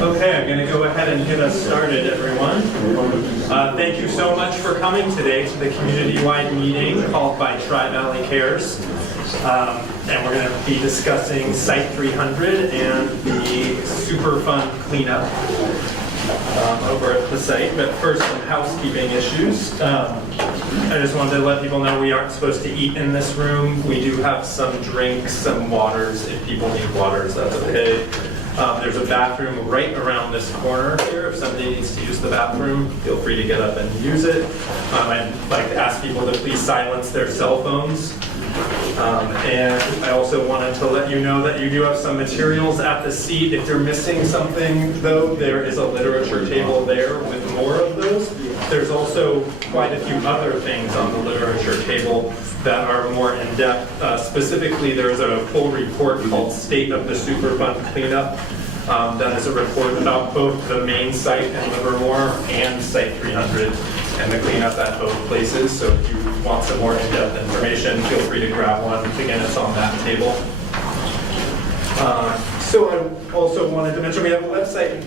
Okay, I'm going to go ahead and get us started, everyone. Thank you so much for coming today to the community-wide meeting called by Tri-Valley Cares. And we're going to be discussing Site 300 and the Superfund cleanup over at the site. But first, some housekeeping issues. I just wanted to let people know we aren't supposed to eat in this room. We do have some drinks, some waters. If people need waters, that's okay. There's a bathroom right around this corner here. If somebody needs to use the bathroom, feel free to get up and use it. I'd like to ask people to please silence their cell phones. And I also wanted to let you know that you do have some materials at the seat. If you're missing something, though, there is a literature table there with more of those. There's also quite a few other things on the literature table that are more in-depth. Specifically, there's a full report called State of the Superfund Cleanup. That is a report about both the main site in Livermore and Site 300 and the cleanup at both places. So if you want some more in-depth information, feel free to grab one. Again, it's on that table. So I also wanted to mention we have a website,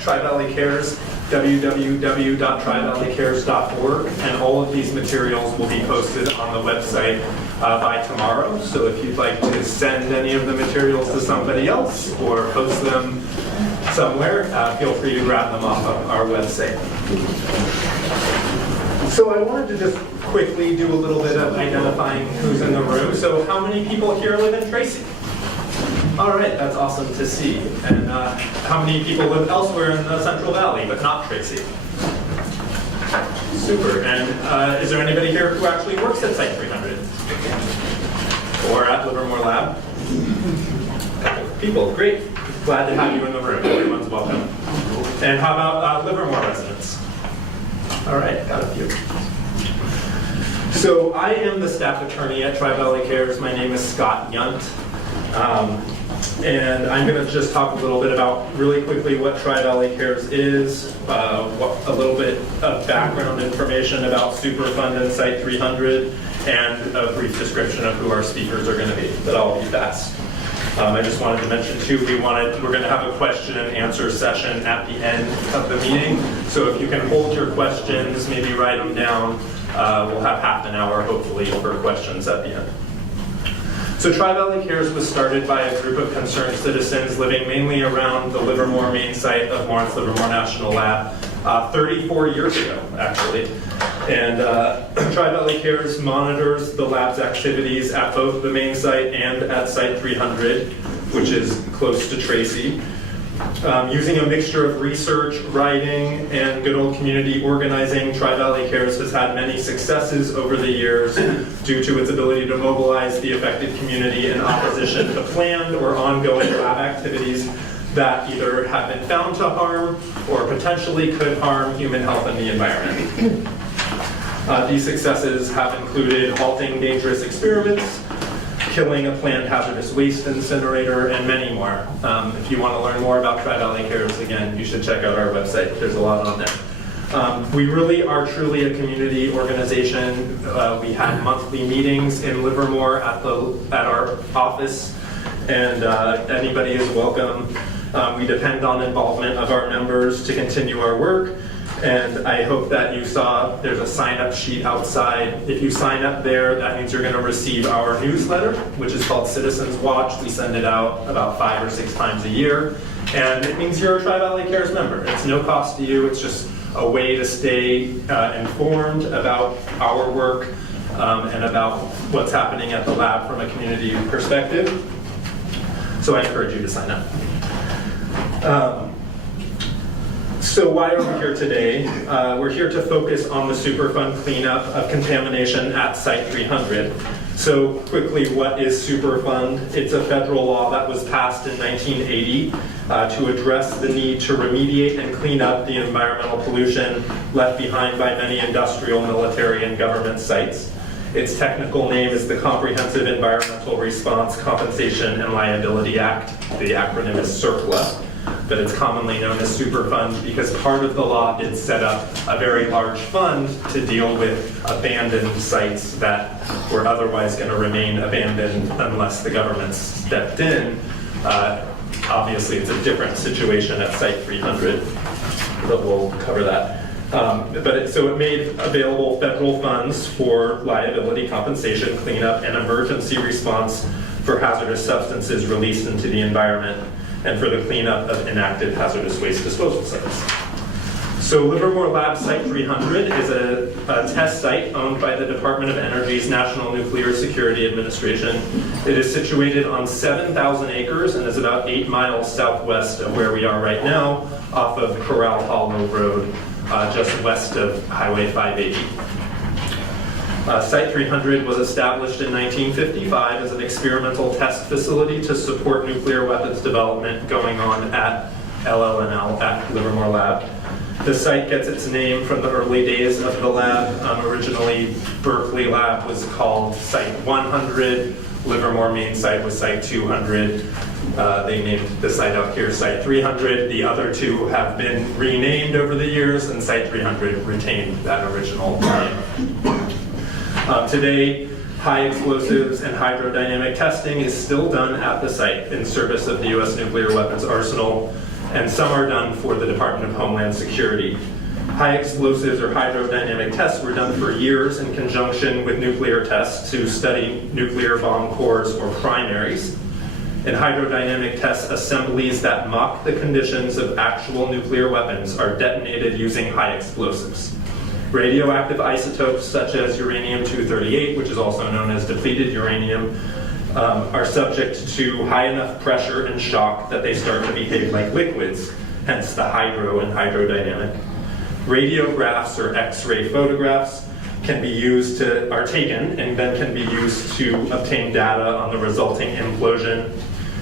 Tri-Valley Cares, www.trivalleycares.org, and all of these materials will be posted on the website by tomorrow. So if you'd like to send any of the materials to somebody else or post them somewhere, feel free to grab them off of our website. So I wanted to just quickly do a little bit of identifying who's in the room. So how many people here live in Tracy? All right, that's awesome to see. And how many people live elsewhere in the Central Valley, but not Tracy? Super. And is there anybody here who actually works at Site 300? Or at Livermore Lab? People, great. Glad to have you in the room. Everyone's welcome. And how about Livermore residents? All right, got a few. So I am the staff attorney at Tri-Valley Cares. My name is Scott Yunt. And I'm going to just talk a little bit about, really quickly, what Tri-Valley Cares is, a little bit of background information about Superfund and Site 300, and a brief description of who our speakers are going to be, but I'll be fast. I just wanted to mention, too, we're going to have a question and answer session at the end of the meeting. So if you can hold your questions, maybe write them down, we'll have half an hour, hopefully, for questions at the end. So Tri-Valley Cares was started by a group of concerned citizens living mainly around the Livermore main site of Lawrence Livermore National Lab 34 years ago, actually. And Tri-Valley Cares monitors the lab's activities at both the main site and at Site 300, which is close to Tracy. Using a mixture of research, writing, and good old community organizing, Tri-Valley Cares has had many successes over the years due to its ability to mobilize the affected community in opposition to planned or ongoing lab activities that either have been found to harm or potentially could harm human health and the environment. These successes have included halting dangerous experiments, killing a planned hazardous waste incinerator, and many more. If you want to learn more about Tri-Valley Cares, again, you should check out our website. There's a lot on there. We really are truly a community organization. We have monthly meetings in Livermore at our office, and anybody is welcome. We depend on involvement of our members to continue our work. And I hope that you saw there's a sign-up sheet outside. If you sign up there, that means you're going to receive our newsletter, which is called Citizens Watch. We send it out about 5 or 6 times a year. And it means you're a Tri-Valley Cares member. It's no cost to you. It's just a way to stay informed about our work and about what's happening at the lab from a community perspective. So I encourage you to sign up. So why are we here today? We're here to focus on the Superfund cleanup of contamination at Site 300. So quickly, what is Superfund? It's a federal law that was passed in 1980 to address the need to remediate and clean up the environmental pollution left behind by many industrial, military, and government sites. Its technical name is the Comprehensive Environmental Response, Compensation, and Liability Act. The acronym is CERCLA. But it's commonly known as Superfund because part of the law did set up a very large fund to deal with abandoned sites that were otherwise going to remain abandoned unless the government stepped in. Obviously, it's a different situation at Site 300, but we'll cover that. So it made available federal funds for liability compensation, cleanup, and emergency response for hazardous substances released into the environment, and for the cleanup of inactive hazardous waste disposal sites. So Livermore Lab Site 300 is a test site owned by the Department of Energy's National Nuclear Security Administration. It is situated on 7,000 acres and is about 8 miles southwest of where we are right now, off of Corral Hollow Road, just west of Highway 580. Site 300 was established in 1955 as an experimental test facility to support nuclear weapons development going on at LLNL, at Livermore Lab. The site gets its name from the early days of the lab. Originally, Berkeley Lab was called Site 100. Livermore main site was Site 200. They named the site out here Site 300. The other two have been renamed over the years, and Site 300 retained that original name. Today, high explosives and hydrodynamic testing is still done at the site in service of the U.S. nuclear weapons arsenal, and some are done for the Department of Homeland Security. High explosives or hydrodynamic tests were done for years in conjunction with nuclear tests to study nuclear bomb cores or primaries. In hydrodynamic test, assemblies that mock the conditions of actual nuclear weapons are detonated using high explosives. Radioactive isotopes such as uranium-238, which is also known as depleted uranium, are subject to high enough pressure and shock that they start to behave like liquids, hence the hydro and hydrodynamic. Radiographs or X-ray photographs are taken and then can be used to obtain data on the resulting implosion.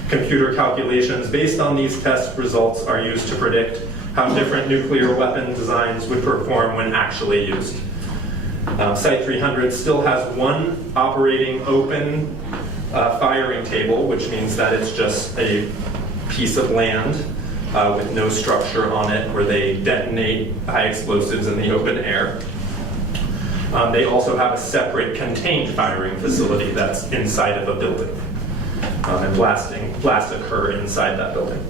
Computer calculations based on these test results are used to predict how different nuclear weapon designs would perform when actually used. Site 300 still has one operating open firing table, which means that it's just a piece of land with no structure on it where they detonate high explosives in the open air. They also have a separate contained firing facility that's inside of a building. And blasts occur inside that building.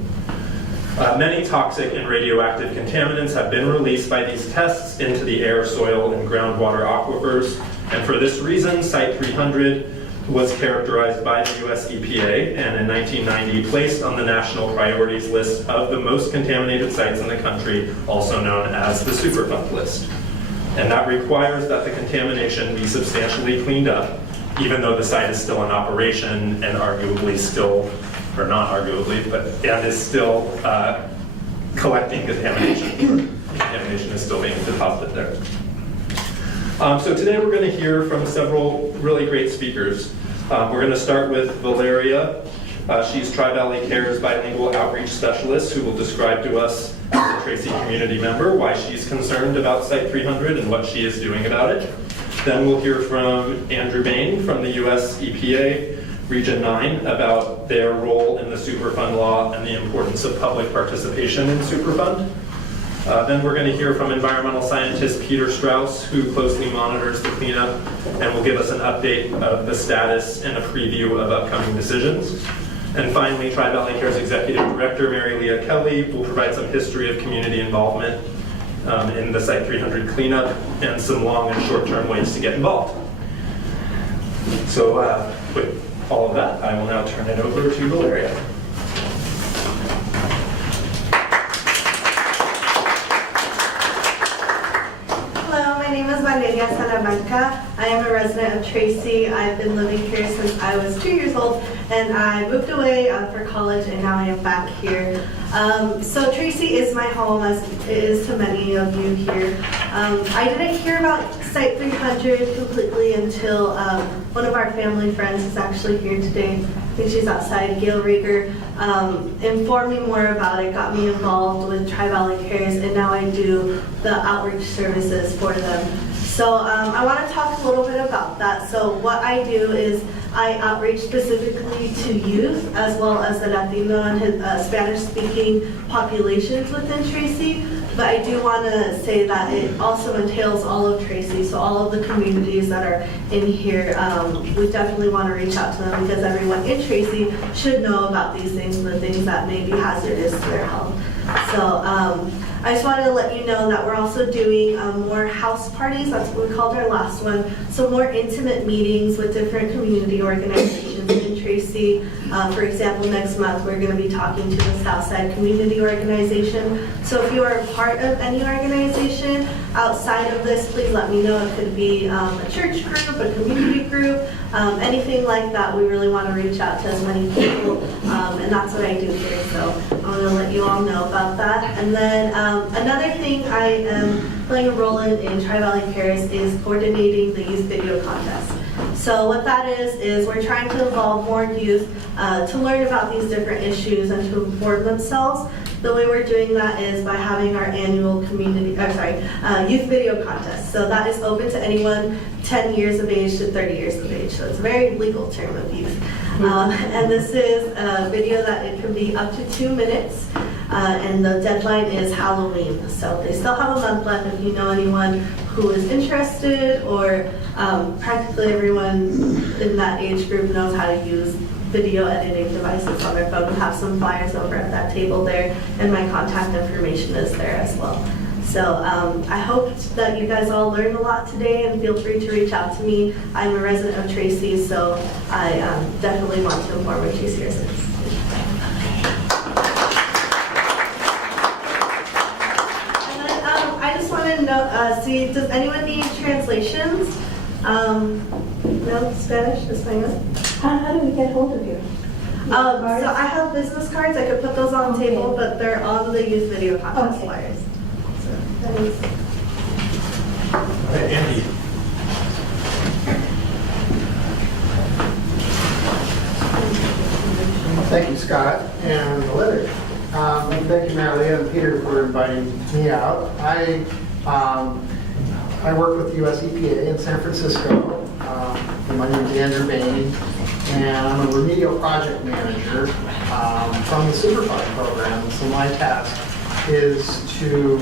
Many toxic and radioactive contaminants have been released by these tests into the air, soil, and groundwater aquifers. And for this reason, Site 300 was characterized by the US EPA and in 1990 placed on the national priorities list of the most contaminated sites in the country, also known as the Superfund list. And that requires that the contamination be substantially cleaned up, even though the site is still in operation and arguably still, or not arguably, and is still collecting contamination. Contamination is still being deposited there. So today we're going to hear from several really great speakers. We're going to start with Valeria. She's Tri-Valley Care's bilingual outreach specialist who will describe to us, as a Tracy community member, why she's concerned about Site 300 and what she is doing about it. Then we'll hear from Andrew Bain from the US EPA Region 9 about their role in the Superfund law and the importance of public participation in Superfund. Then we're going to hear from environmental scientist Peter Strauss, who closely monitors the cleanup and will give us an update of the status and a preview of upcoming decisions. And finally, Tri-Valley Care's Executive Director, Mary Leah Kelly, will provide some history of community involvement in the Site 300 cleanup and some long and short-term ways to get involved. So with all of that, I will now turn it over to Valeria. My name is Valeria Salamanca. I am a resident of Tracy. I've been living here since I was 2 years old, and I moved away for college, and now I am back here. So Tracy is my home, as it is to many of you here. I didn't hear about Site 300 completely until one of our family friends is actually here today. I think she's outside, Gail Rieger, informed me more about it, got me involved with Tri-Valley Cares, and now I do the outreach services for them. So So I want to talk a little bit about that. So what I do is I outreach specifically to youth as well as the Latino and Spanish-speaking populations within Tracy. But I do want to say that it also entails all of Tracy, so all of the communities that are in here, we definitely want to reach out to them because everyone in Tracy should know about these things and the things that may be hazardous to their health. So I just wanted to let you know that we're also doing more house parties. That's what we called our last one. So more intimate meetings with different community organizations in Tracy. For example, next month we're going to be talking to the Southside Community Organization. So if you are a part of any organization outside of this, please let me know. It could be a church group, a community group, anything like that. We really want to reach out to as many people, and that's what I do here. So I want to let you all know about that. And then another thing I am playing a role in Tri-Valley Cares is coordinating the youth video contest. So what that is we're trying to involve more youth to learn about these different issues and to inform themselves. The way we're doing that is by having our annual youth video contest. So that is open to anyone 10 years of age to 30 years of age. So it's a very legal term of youth. And this is a video that it can be up to 2 minutes. And the deadline is Halloween. So they still have a month left if you know anyone who is interested, or practically everyone in that age group knows how to use video editing devices on their phone. We have some flyers over at that table there, and my contact information is there as well. So I hope that you guys all learned a lot today, and feel free to reach out to me. I'm a resident of Tracy, so I definitely want to inform my Tracy residents. I just want to know, see, does anyone need translations? No, Spanish, Espanol? How do we get hold of you? So I have business cards, I could put those on the table, but they're on the youth video contest flyers. So that is. All right, Andy. Thank you, Scott and Lily. Thank you, Marilee and Peter, for inviting me out. I work with the US EPA in San Francisco. My name is Andrew Bain, and I'm a remedial project manager from the Superfund program. So my task is to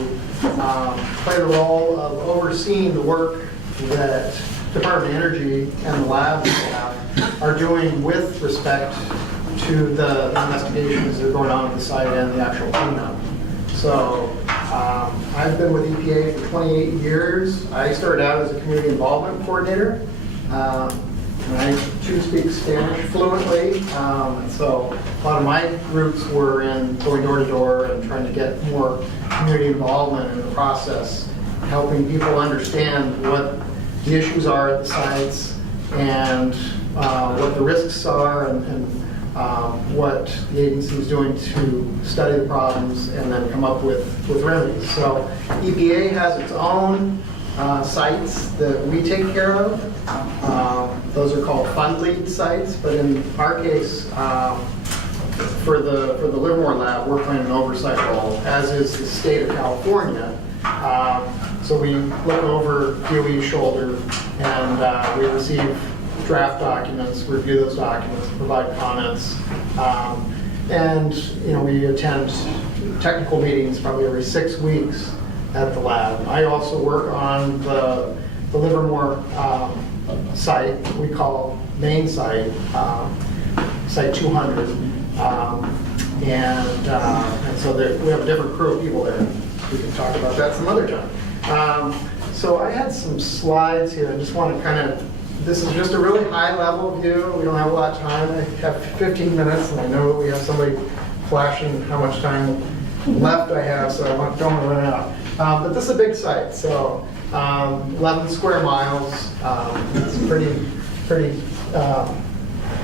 play the role of overseeing the work that Department of Energy and the lab staff are doing with respect to the investigations that are going on at the site and the actual cleanup. So I've been with EPA for 28 years. I started out as a community involvement coordinator. And I too speak Spanish fluently. So a lot of my roots were in going door to door and trying to get more community involvement in the process, helping people understand what the issues are at the sites and what the risks are, and what the agency is doing to study the problems and then come up with remedies. So EPA has its own sites that we take care of. Those are called fund lead sites, but in our case, for the Livermore Lab, we're playing an oversight role, as is the state of California. So we look over DOE's shoulder, and we receive draft documents, review those documents, provide comments, and we attend technical meetings probably every 6 weeks at the lab. I also work on the Livermore site we call main site, site 200, and so we have a different crew of people there. We can talk about that some other time. So I had some slides here. I just want to this is just a really high level view. We don't have a lot of time. I have 15 minutes, and I know we have somebody flashing how much time left I have, so I don't want to run out. But this is a big site, so 11 square miles. It's pretty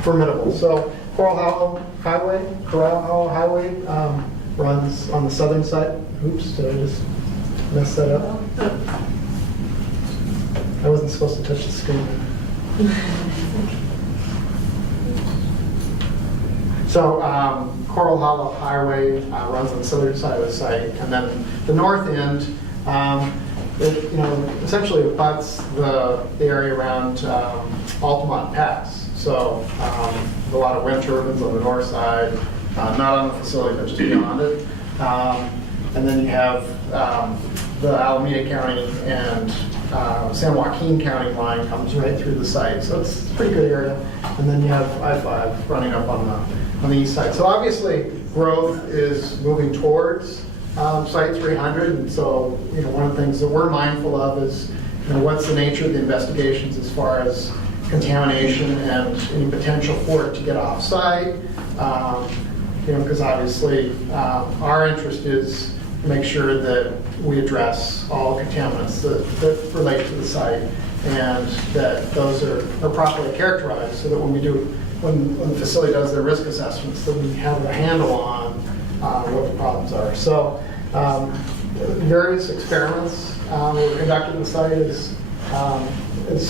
formidable. So Coral Hollow Highway runs on the southern side. Oops, did I just mess that up? I wasn't supposed to touch the screen. So Coral Hollow Highway runs on the southern side of the site, and then the north end it, essentially abuts the area around Altamont Pass. So a lot of wind turbines on the north side, not on the facility, but just beyond it. And then you have the Alameda County and San Joaquin County line comes right through the site. So it's a pretty good area. And then you have I-5 running up on the east side. So obviously growth is moving towards Site 300. And so, one of the things that we're mindful of is, what's the nature of the investigations as far as contamination and any potential for it to get off site. Because obviously our interest is to make sure that we address all contaminants that relate to the site and that those are properly characterized so that when the facility does their risk assessments, that we have a handle on what the problems are. So various experiments were conducted at the site, as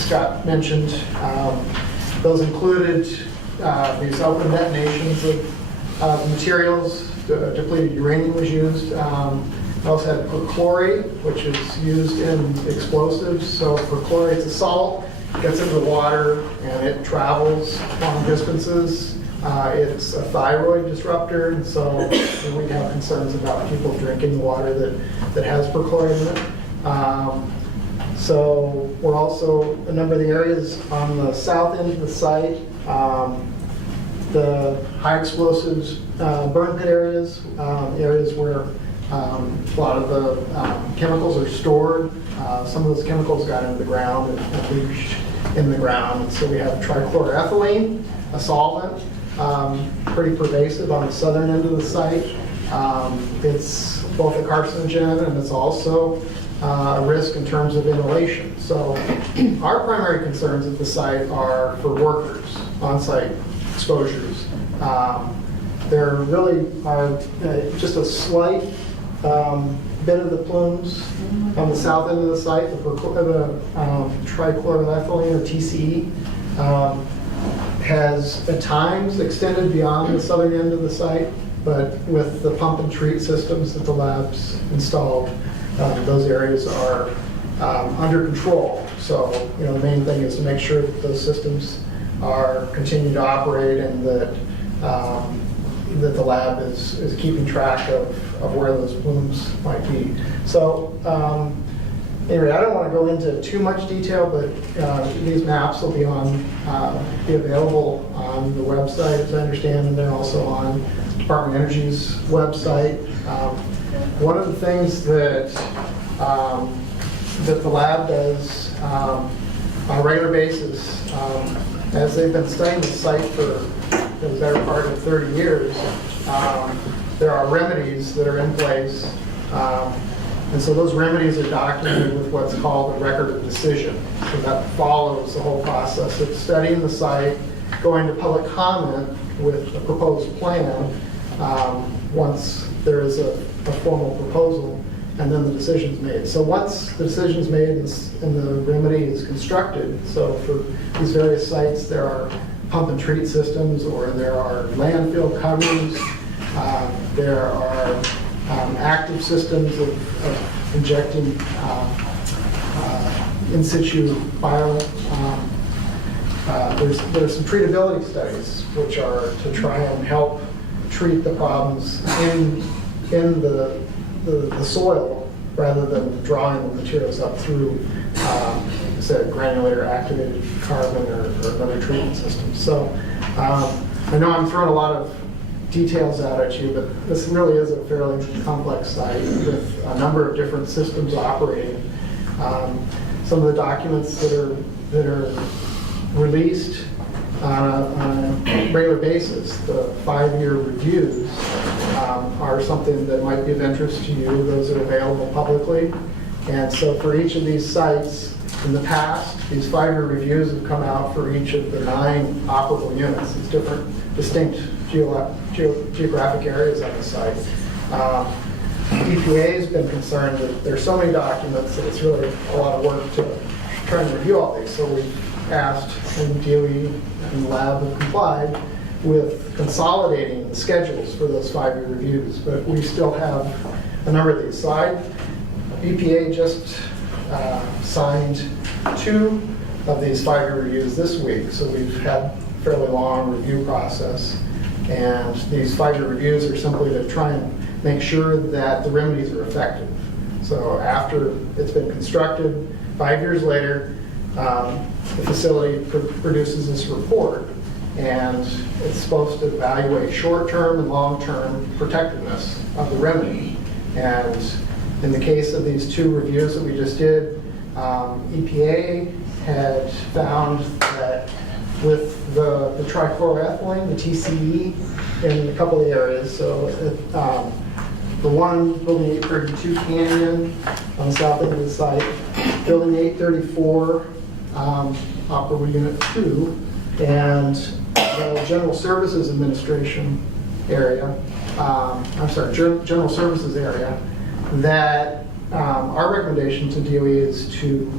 Scott mentioned. Those included these open detonations of materials. Depleted uranium was used. We also had perchlorate, which is used in explosives. So perchlorate's a salt, gets into the water, and it travels long distances. It's a thyroid disruptor, and so we have concerns about people drinking water that has perchlorate in it. So we're also, a number of the areas on the south end of the site, the high explosives burn pit areas, areas where a lot of the chemicals are stored. Some of those chemicals got into the ground and leached in the ground. So we have trichloroethylene, a solvent, pretty pervasive on the southern end of the site. It's both a carcinogen and it's also a risk in terms of inhalation. So our primary concerns at the site are for workers, on-site exposures. There really are just a slight bit of the plumes on the south end of the site, the trichloroethylene, or TCE, has at times extended beyond the southern end of the site, but with the pump and treat systems that the lab's installed, those areas are under control. So, the main thing is to make sure that those systems are continuing to operate and that that the lab is keeping track of where those plumes might be. So anyway, I don't want to go into too much detail, but these maps will be available on the website, as I understand, and they're also on Department of Energy's website. One of the things that the lab does on a regular basis, as they've been studying the site for the better part of 30 years, there are remedies that are in place. And so those remedies are documented with what's called a record of decision. So that follows the whole process of studying the site, going to public comment with a proposed plan once there is a formal proposal, and then the decision's made. So once the decision's made and the remedy is constructed, so for these various sites there are pump and treat systems, or there are landfill covers, there are active systems of injecting in situ bio. There's some treatability studies which are to try and help treat the problems in the soil rather than drawing the materials up through say granular activated carbon or another treatment system. So I know I'm throwing a lot of details out at you, but this really is a fairly complex site with a number of different systems operating. Some of the documents that are released on a regular basis, the 5-year reviews, are something that might be of interest to you. Those are available publicly. And so for each of these sites, in the past, these 5-year reviews have come out for each of the 9 operable units. These different, distinct geographic areas on the site. EPA has been concerned that there's so many documents that it's really a lot of work to try and review all these. So we've asked, and DOE and the lab have complied with consolidating the schedules for those 5-year reviews, but we still have a number of these. So EPA just signed 2 of these 5-year reviews this week, so we've had a fairly long review process. And these 5-year reviews are simply to try and make sure that the remedies are effective. So after it's been constructed, 5 years later, the facility produces this report, and it's supposed to evaluate short-term and long-term protectiveness of the remedy. And in the case of these 2 reviews that we just did, EPA had found that with the trichloroethylene, the TCE, in a couple of areas, so the one, building 832 Canyon on the south end of the site, building 834, operable unit 2, and the General Services Administration area, General Services area, that our recommendation to DOE is to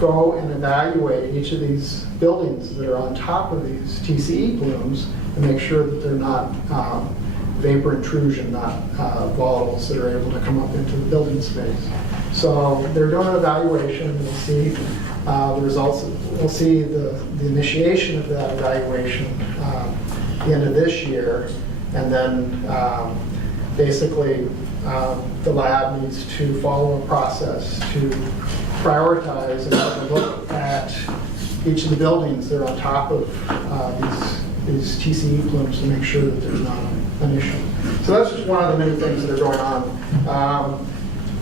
go and evaluate each of these buildings that are on top of these TCE plumes and make sure that they're not vapor intrusion, not volatiles that are able to come up into the building space. So they're doing an evaluation. We'll see the results. We'll see the initiation of that evaluation the end of this year, and then basically the lab needs to follow a process to prioritize and have a look at each of the buildings that are on top of these TCE plumes to make sure that there's not an issue. So that's just one of the many things that are going on.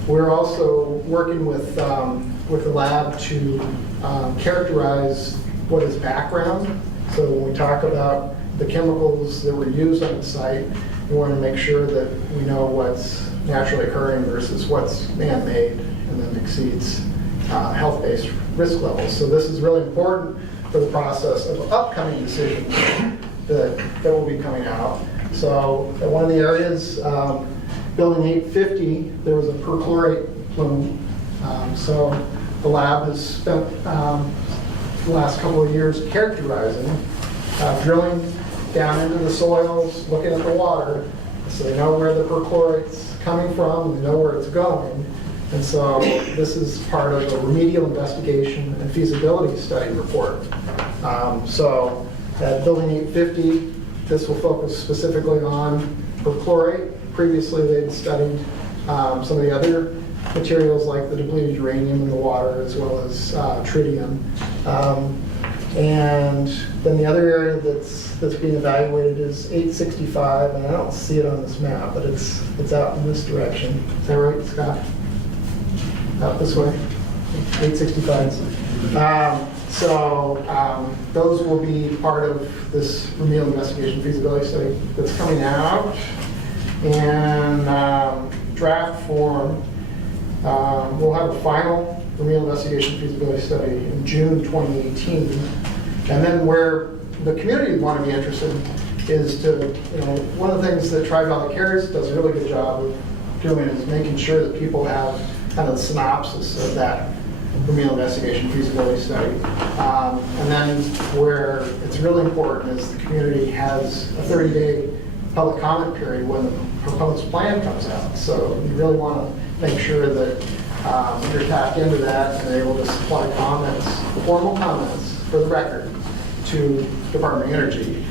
We're also working with the lab to characterize what is background. So when we talk about the chemicals that were used on the site, we want to make sure that we know what's naturally occurring versus what's man-made and then exceeds health-based risk levels. So this is really important for the process of upcoming decisions that will be coming out. So at one of the areas, building 850, there was a perchlorate plume. So the lab has spent the last couple of years characterizing, drilling down into the soils, looking at the water, so they know where the perchlorate's coming from, they know where it's going. And so this is part of a remedial investigation and feasibility study report. So at building 850, this will focus specifically on perchlorate. Previously they'd studied some of the other materials like the depleted uranium in the water as well as tritium. And then the other area that's being evaluated is 865, and I don't see it on this map, but it's out in this direction. Is that right, Scott? Out this way, 865. Those will be part of this remedial investigation feasibility study that's coming out in draft form. We'll have a final remedial investigation feasibility study in June 2018. And then where the community want to be interested is to, one of the things that Tri-Valley Cares does a really good job of doing is making sure that people have kind of the synopsis of that remedial investigation feasibility study. And then where it's really important is the community has a 30-day public comment period when the proposed plan comes out. So you really want to make sure that you're tapped into that and able to supply comments, formal comments for the record to Department of Energy.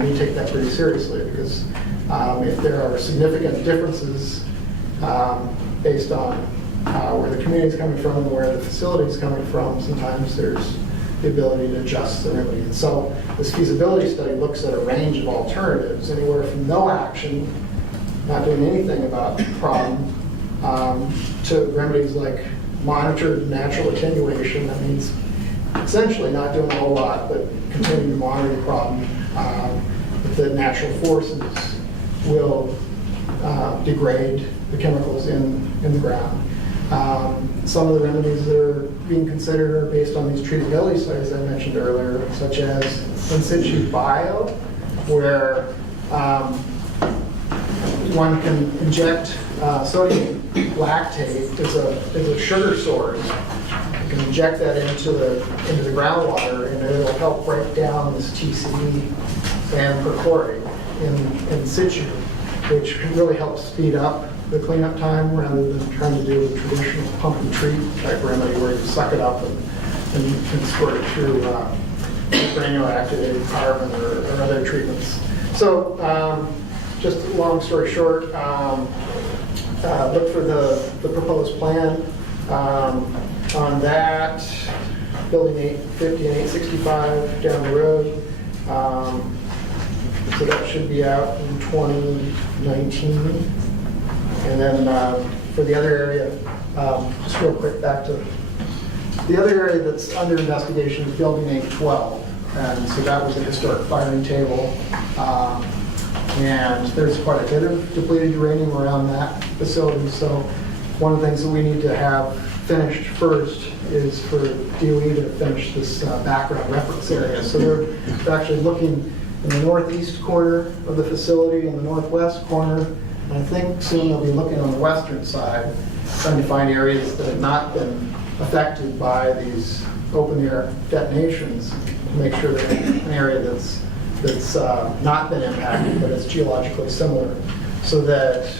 We take that pretty seriously because if there are significant differences based on where the community is coming from and where the facility is coming from, sometimes there's the ability to adjust the remedy. And so this feasibility study looks at a range of alternatives, anywhere from no action, not doing anything about the problem, to remedies like monitored natural attenuation. That means essentially not doing a whole lot, but continuing to monitor the problem. If the natural forces will degrade the chemicals in the ground. Some of the remedies that are being considered are based on these treatability studies I mentioned earlier, such as in situ bio, where one can inject sodium lactate as a sugar source. You can inject that into the groundwater, and it'll help break down this TCE and perchlorate in situ, which really helps speed up the cleanup time rather than trying to do a traditional pump and treat type remedy where you suck it up and squirt it through radioactive carbon or other treatments. So just long story short, look for the proposed plan on that, building 850 and 865 down the road. So that should be out in 2019. And then for the other area, just real quick back to the other area that's under investigation is building 812. And so that was a historic firing table. And there's quite a bit of depleted uranium around that facility. So one of the things that we need to have finished first is for DOE to finish this background reference area. So they're actually looking in the northeast corner of the facility and the northwest corner. And I think soon they'll be looking on the western side, trying to find areas that have not been affected by these open air detonations to make sure they're in an area that's not been impacted, but it's geologically similar, so that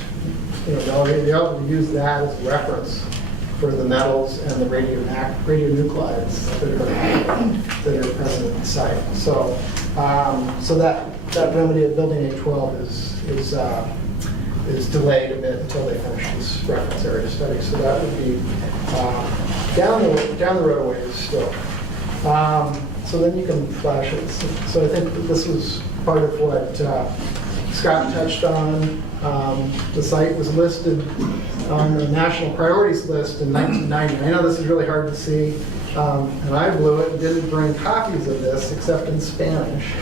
they'll be able to use that as a reference for the metals and the radionuclides that are present in the site. So, so that remedy of building 812 is delayed a bit until they finish this reference area study. So that would be down the road a ways still. So then you can flash it. So I think that this was part of what Scott touched on. The site was listed on the national priorities list in 1990. I know this is really hard to see, and I blew it and didn't bring copies of this except in Spanish.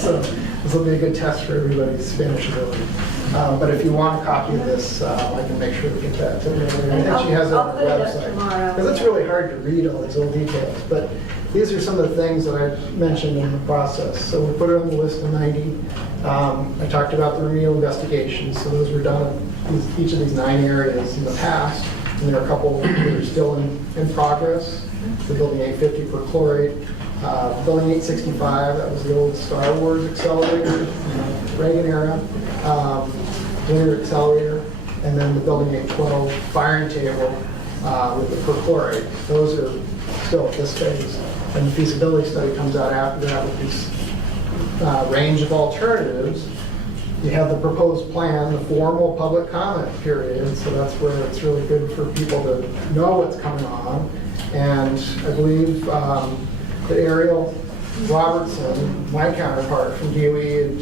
So this will be a good test for everybody's Spanish ability. But if you want a copy of this, I can make sure to get that to her. I think she has it on her website. Because it's really hard to read all these old details. But these are some of the things that I mentioned in the process. So we put it on the list in 90. I talked about the remedial investigations. So those were done in each of these 9 areas in the past. And there are a couple that are still in progress. The building 850 perchlorate. Building 865, that was the old Star Wars accelerator, Reagan era, linear accelerator, and then the building 812 firing table with the perchlorate. Those are still at this phase. And the feasibility study comes out after that with this range of alternatives. You have the proposed plan, the formal public comment period, so that's where it's really good for people to know what's coming on. And I believe that Ariel Robertson, my counterpart from DOE,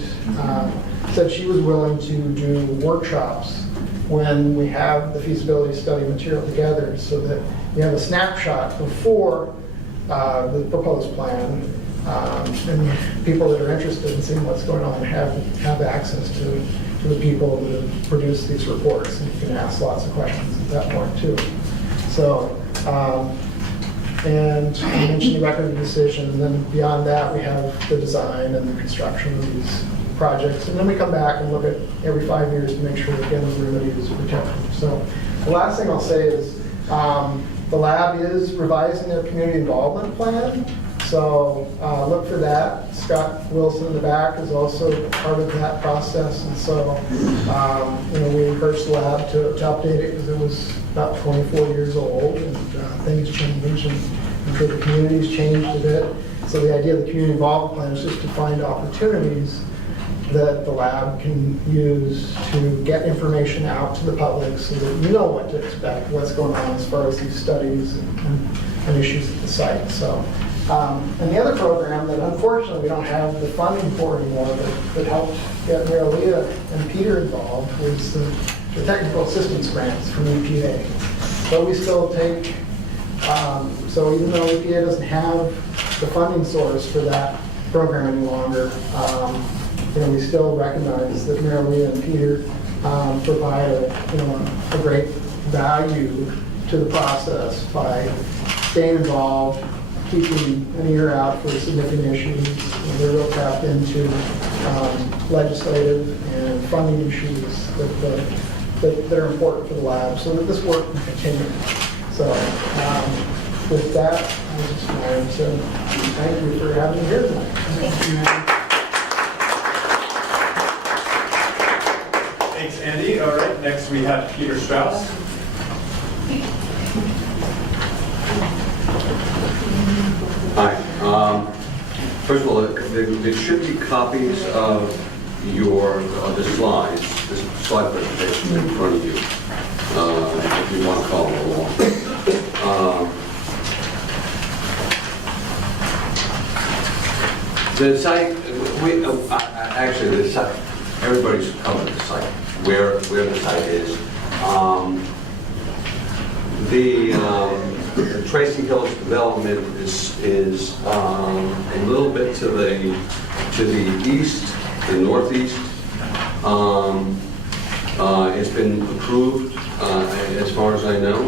said she was willing to do workshops when we have the feasibility study material together so that you have a snapshot before the proposed plan, and people that are interested in seeing what's going on have access to the people that have produced these reports, and you can ask lots of questions at that point too. So, and I mentioned the record of decision, and then beyond that we have the design and the construction of these projects, and then we come back and look at every 5 years to make sure that again the remedy is protected. So the last thing I'll say is the lab is revising their community involvement plan, so look for that. Scott Wilson in the back is also part of that process, and so we encouraged the lab to update it because it was about 24 years old, and things change, and I'm sure the community's changed a bit. So the idea of the community involvement plan is just to find opportunities that the lab can use to get information out to the public so that you know what to expect, what's going on as far as these studies and issues at the site. So, and the other program that unfortunately we don't have the funding for anymore that helped get Marilea and Peter involved was the technical assistance grants from EPA. But we still take, so even though EPA doesn't have the funding source for that program any longer, we still recognize that Marilea and Peter provide a great value to the process by staying involved, keeping an ear out for significant issues. They're real tapped into legislative and funding issues that are important for the lab so that this work can continue. So with that, I just wanted to thank you for having me here tonight. Thanks, Andy. All right. next we have Peter Strauss. Hi. First of all, there should be copies of the slides, this slide presentation in front of you, if you want to follow along. The site, actually, the site, everybody's covered the site, where the site is. The Tracy Hills development is a little bit to the east, the northeast. It's been approved, as far as I know.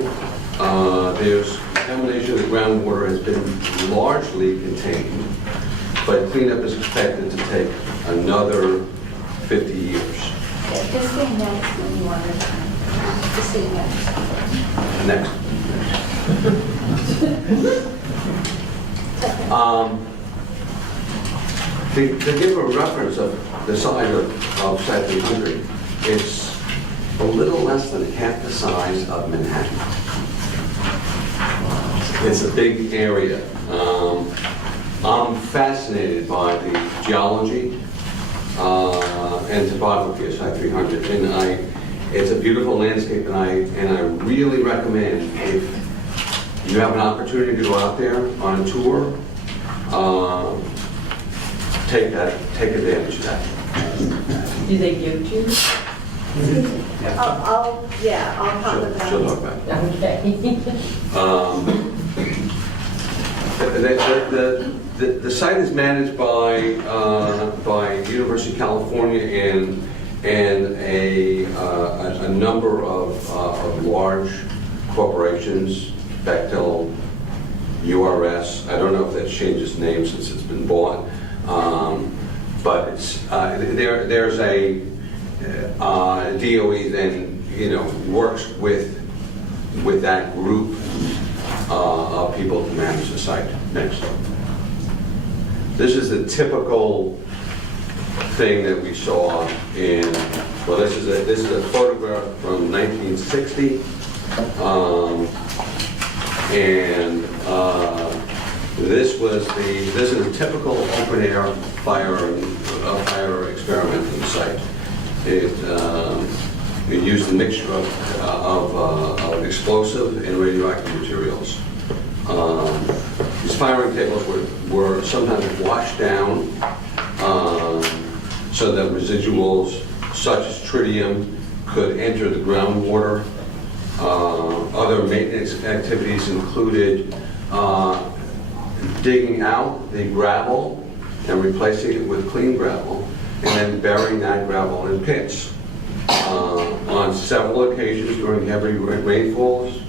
There's contamination of the groundwater has been largely contained, but cleanup is expected to take another 50 years. Yeah, just say next when you want to. Just say next. Next. To give a reference of the size of Site 300, it's a little less than half the size of Manhattan. It's a big area. I'm fascinated by the geology and topography of Site 300, and it's a beautiful landscape, and I really recommend, if you have an opportunity to go out there on a tour, take advantage of that. Do they give to you? I'll talk with them. She'll talk about it. Okay. The site is managed by University of California and a number of large corporations, Bechtel, URS. I don't know if that's changed its name since it's been bought, but it's there's a DOE then works with that group of people to manage the site. Next. This is the typical thing that we saw in, well, this is a photograph from 1960, and this is a typical open air fire experimenting site. It used a mixture of explosive and radioactive materials. These firing tables were sometimes washed down so that residuals such as tritium could enter the groundwater. Other maintenance activities included digging out the gravel and replacing it with clean gravel, and then burying that gravel in pits. On several occasions during heavy rainfalls,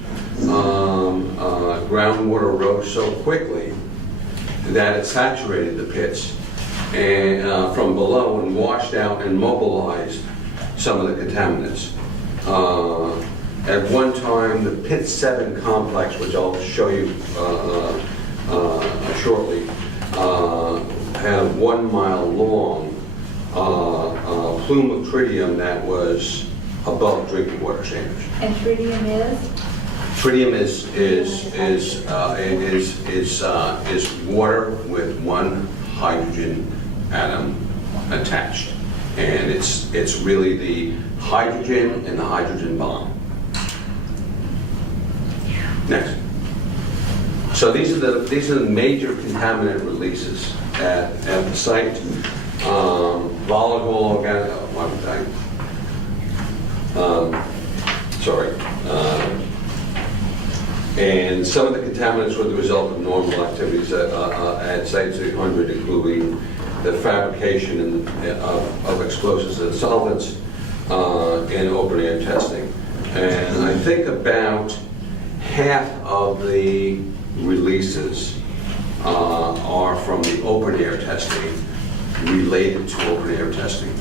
groundwater rose so quickly that it saturated the pits and from below and washed out and mobilized some of the contaminants. At one time, the Pit 7 complex, which I'll show you shortly, had a 1 mile long plume of tritium that was above drinking water standards. And tritium is? Tritium is water with one hydrogen atom attached, and it's really the hydrogen and the hydrogen bomb. Next. So these are the major contaminant releases at the site. Volatile organic. And some of the contaminants were the result of normal activities at Site 300, including the fabrication of explosives and solvents and open air testing. And I think about half of the releases are from the open air testing, related to open air testing.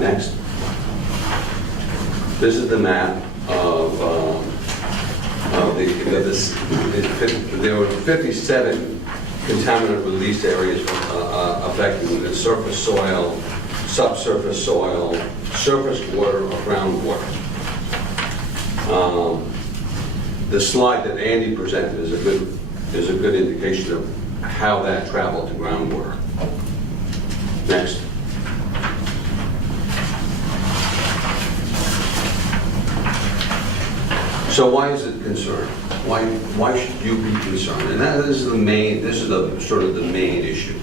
Next. This is the map of there were 57 contaminant release areas affecting the surface soil, subsurface soil, surface water, or groundwater. The slide that Andy presented is a good indication of how that traveled to groundwater. Next. So why is it concerned? Why should you be concerned? And this is sort of the main issue.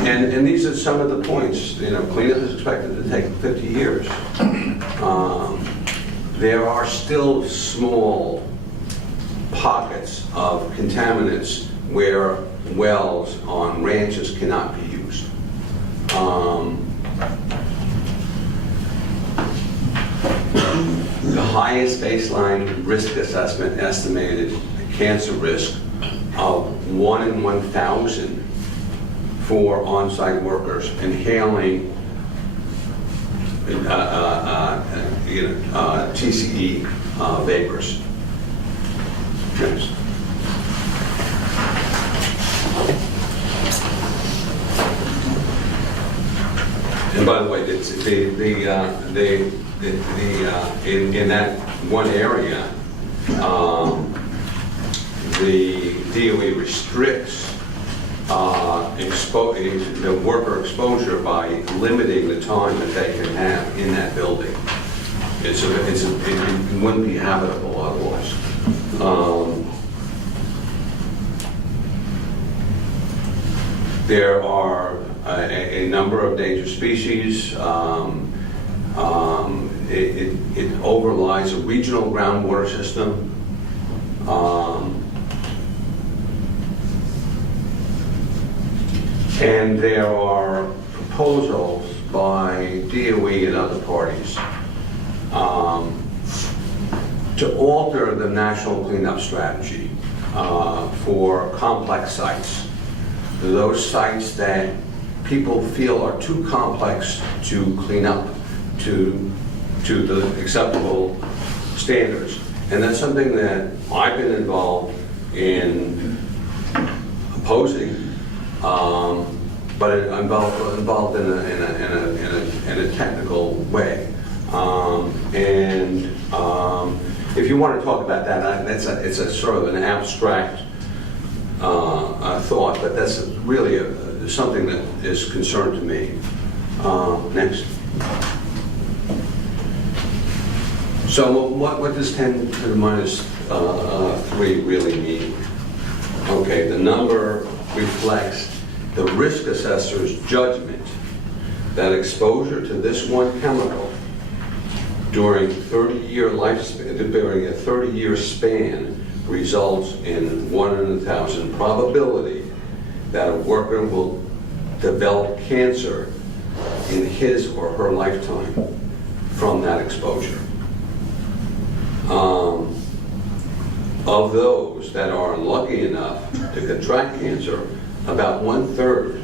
And these are some of the points. Cleanup is expected to take 50 years. There are still small pockets of contaminants where wells on ranches cannot be used. The highest baseline risk assessment estimated a cancer risk of 1 in 1,000 for on-site workers inhaling TCE vapors. Next. And by the way, in that one area, the DOE restricts the worker exposure by limiting the time that they can have in that building. It wouldn't be habitable otherwise. There are a number of endangered species. It overlies a regional groundwater system. And there are proposals by DOE and other parties to alter the national cleanup strategy for complex sites. Those sites that people feel are too complex to clean up to the acceptable standards. And that's something that I've been involved in opposing, but involved in a technical way. If you want to talk about that, it's a sort of an abstract thought, but that's really something that is concern to me. Next. So what does 10 to the minus 3 really mean? Okay, the number reflects the risk assessor's judgment that exposure to this one chemical during a 30-year span results in 1 in 1,000 probability that a worker will develop cancer in his or her lifetime from that exposure. Of those that are unlucky enough to contract cancer, about 1/3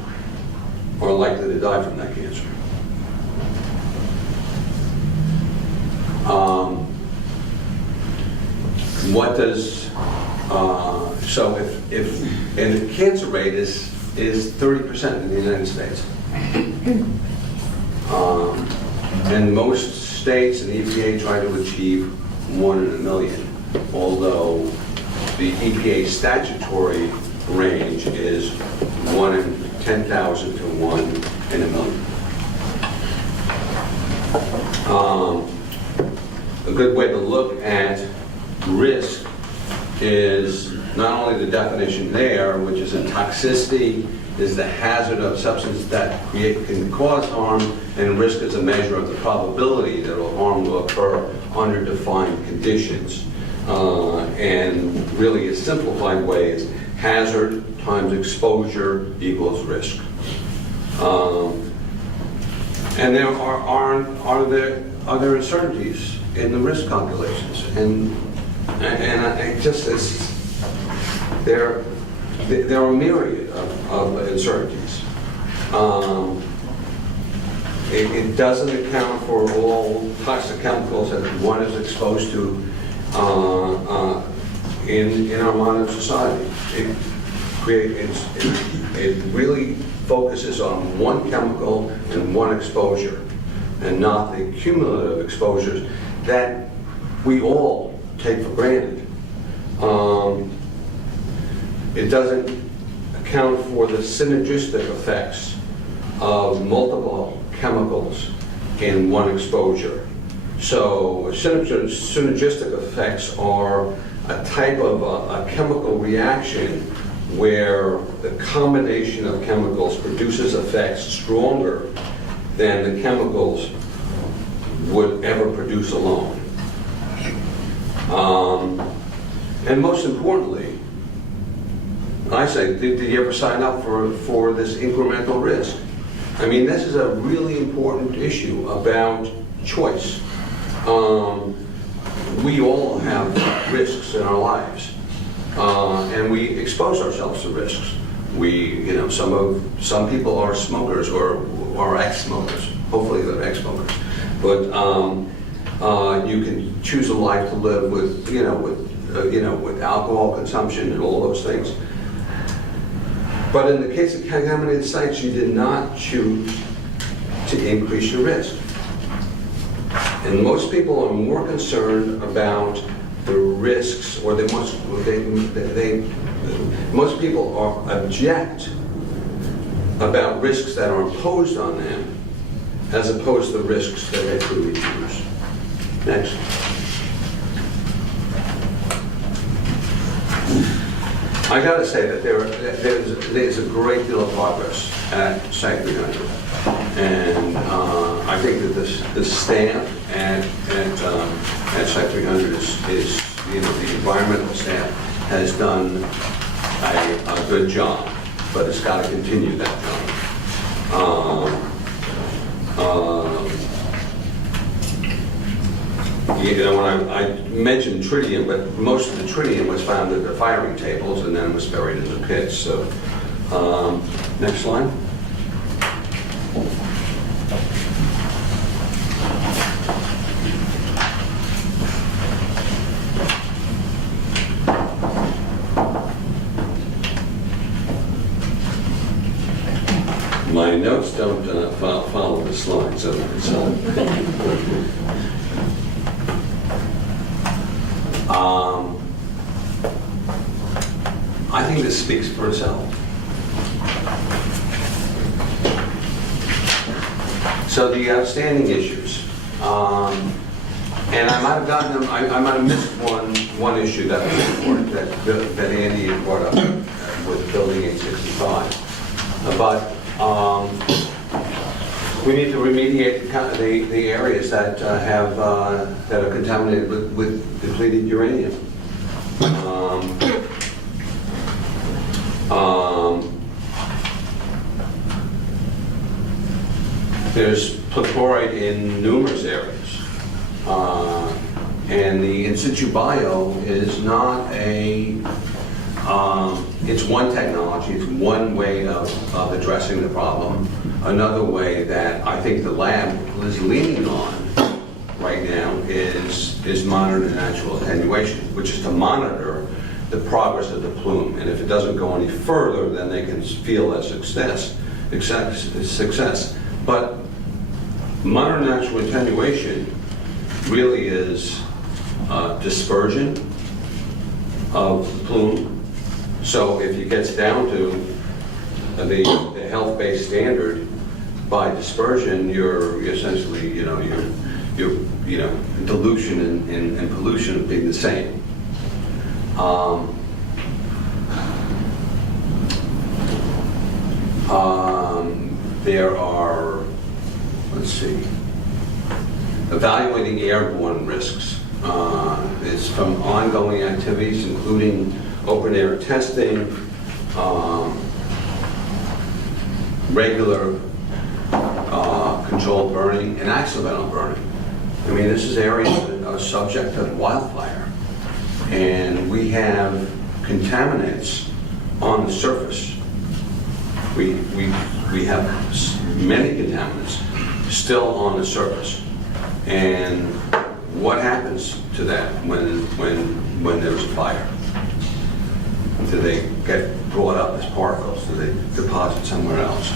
are likely to die from that cancer. And the cancer rate is 30% in the United States. And most states and EPA try to achieve 1 in a million, although the EPA statutory range is 1 in 10,000 to 1 in a million. A good way to look at risk is not only the definition there, which is a toxicity, is the hazard of substance that can cause harm, and risk is a measure of the probability that harm will occur under defined conditions. And really a simplified way is hazard times exposure equals risk. And there are there uncertainties in the risk calculations, and I just there are a myriad of uncertainties. It doesn't account for all toxic chemicals that one is exposed to in our modern society. it really focuses on one chemical and one exposure, and not the cumulative exposures that we all take for granted. It doesn't account for the synergistic effects of multiple chemicals in one exposure. So synergistic effects are a type of a chemical reaction where the combination of chemicals produces effects stronger than the chemicals would ever produce alone. And most importantly, I say, did you ever sign up for this incremental risk? I mean, this is a really important issue about choice. We all have risks in our lives, and we expose ourselves to risks. Some people are smokers or ex-smokers. Hopefully, they're ex-smokers. But you can choose a life to live with, with alcohol consumption and all those things. But in the case of contaminated sites, you did not choose to increase your risk. And most people are more concerned about the risks, or most people object about risks that are imposed on them, as opposed to the risks that they truly choose. Next. I got to say that there's a great deal of progress at Site 300, and I think that the staff at Site 300 is the environmental staff has done a good job, but it's got to continue that job. When I mentioned tritium, but most of the tritium was found at the firing tables and then was buried in the pits. So, next slide. My notes don't follow the slide, so it's I think this speaks for itself. So the outstanding issues, and I might have gotten them. I might have missed one issue that was important that Andy had brought up with Building 865, but. We need to remediate the areas that are contaminated with depleted uranium. There's perchlorate in numerous areas, and the in situ bio is not a. It's one technology, it's one way of addressing the problem. Another way that I think the lab is leaning on right now is monitoring natural attenuation, which is to monitor the progress of the plume. And if it doesn't go any further, then they can feel that success. But monitoring natural attenuation really is dispersion of the plume. So if it gets down to the health-based standard by dispersion, you're essentially, your dilution and pollution being the same. There are, let's see, evaluating airborne risks. It's from ongoing activities, including open air testing, regular controlled burning, and accidental burning. I mean, this is areas that are subject to wildfire. And we have contaminants on the surface. We have many contaminants still on the surface. And what happens to that when there's a fire? do they get brought up as particles? Do they deposit somewhere else?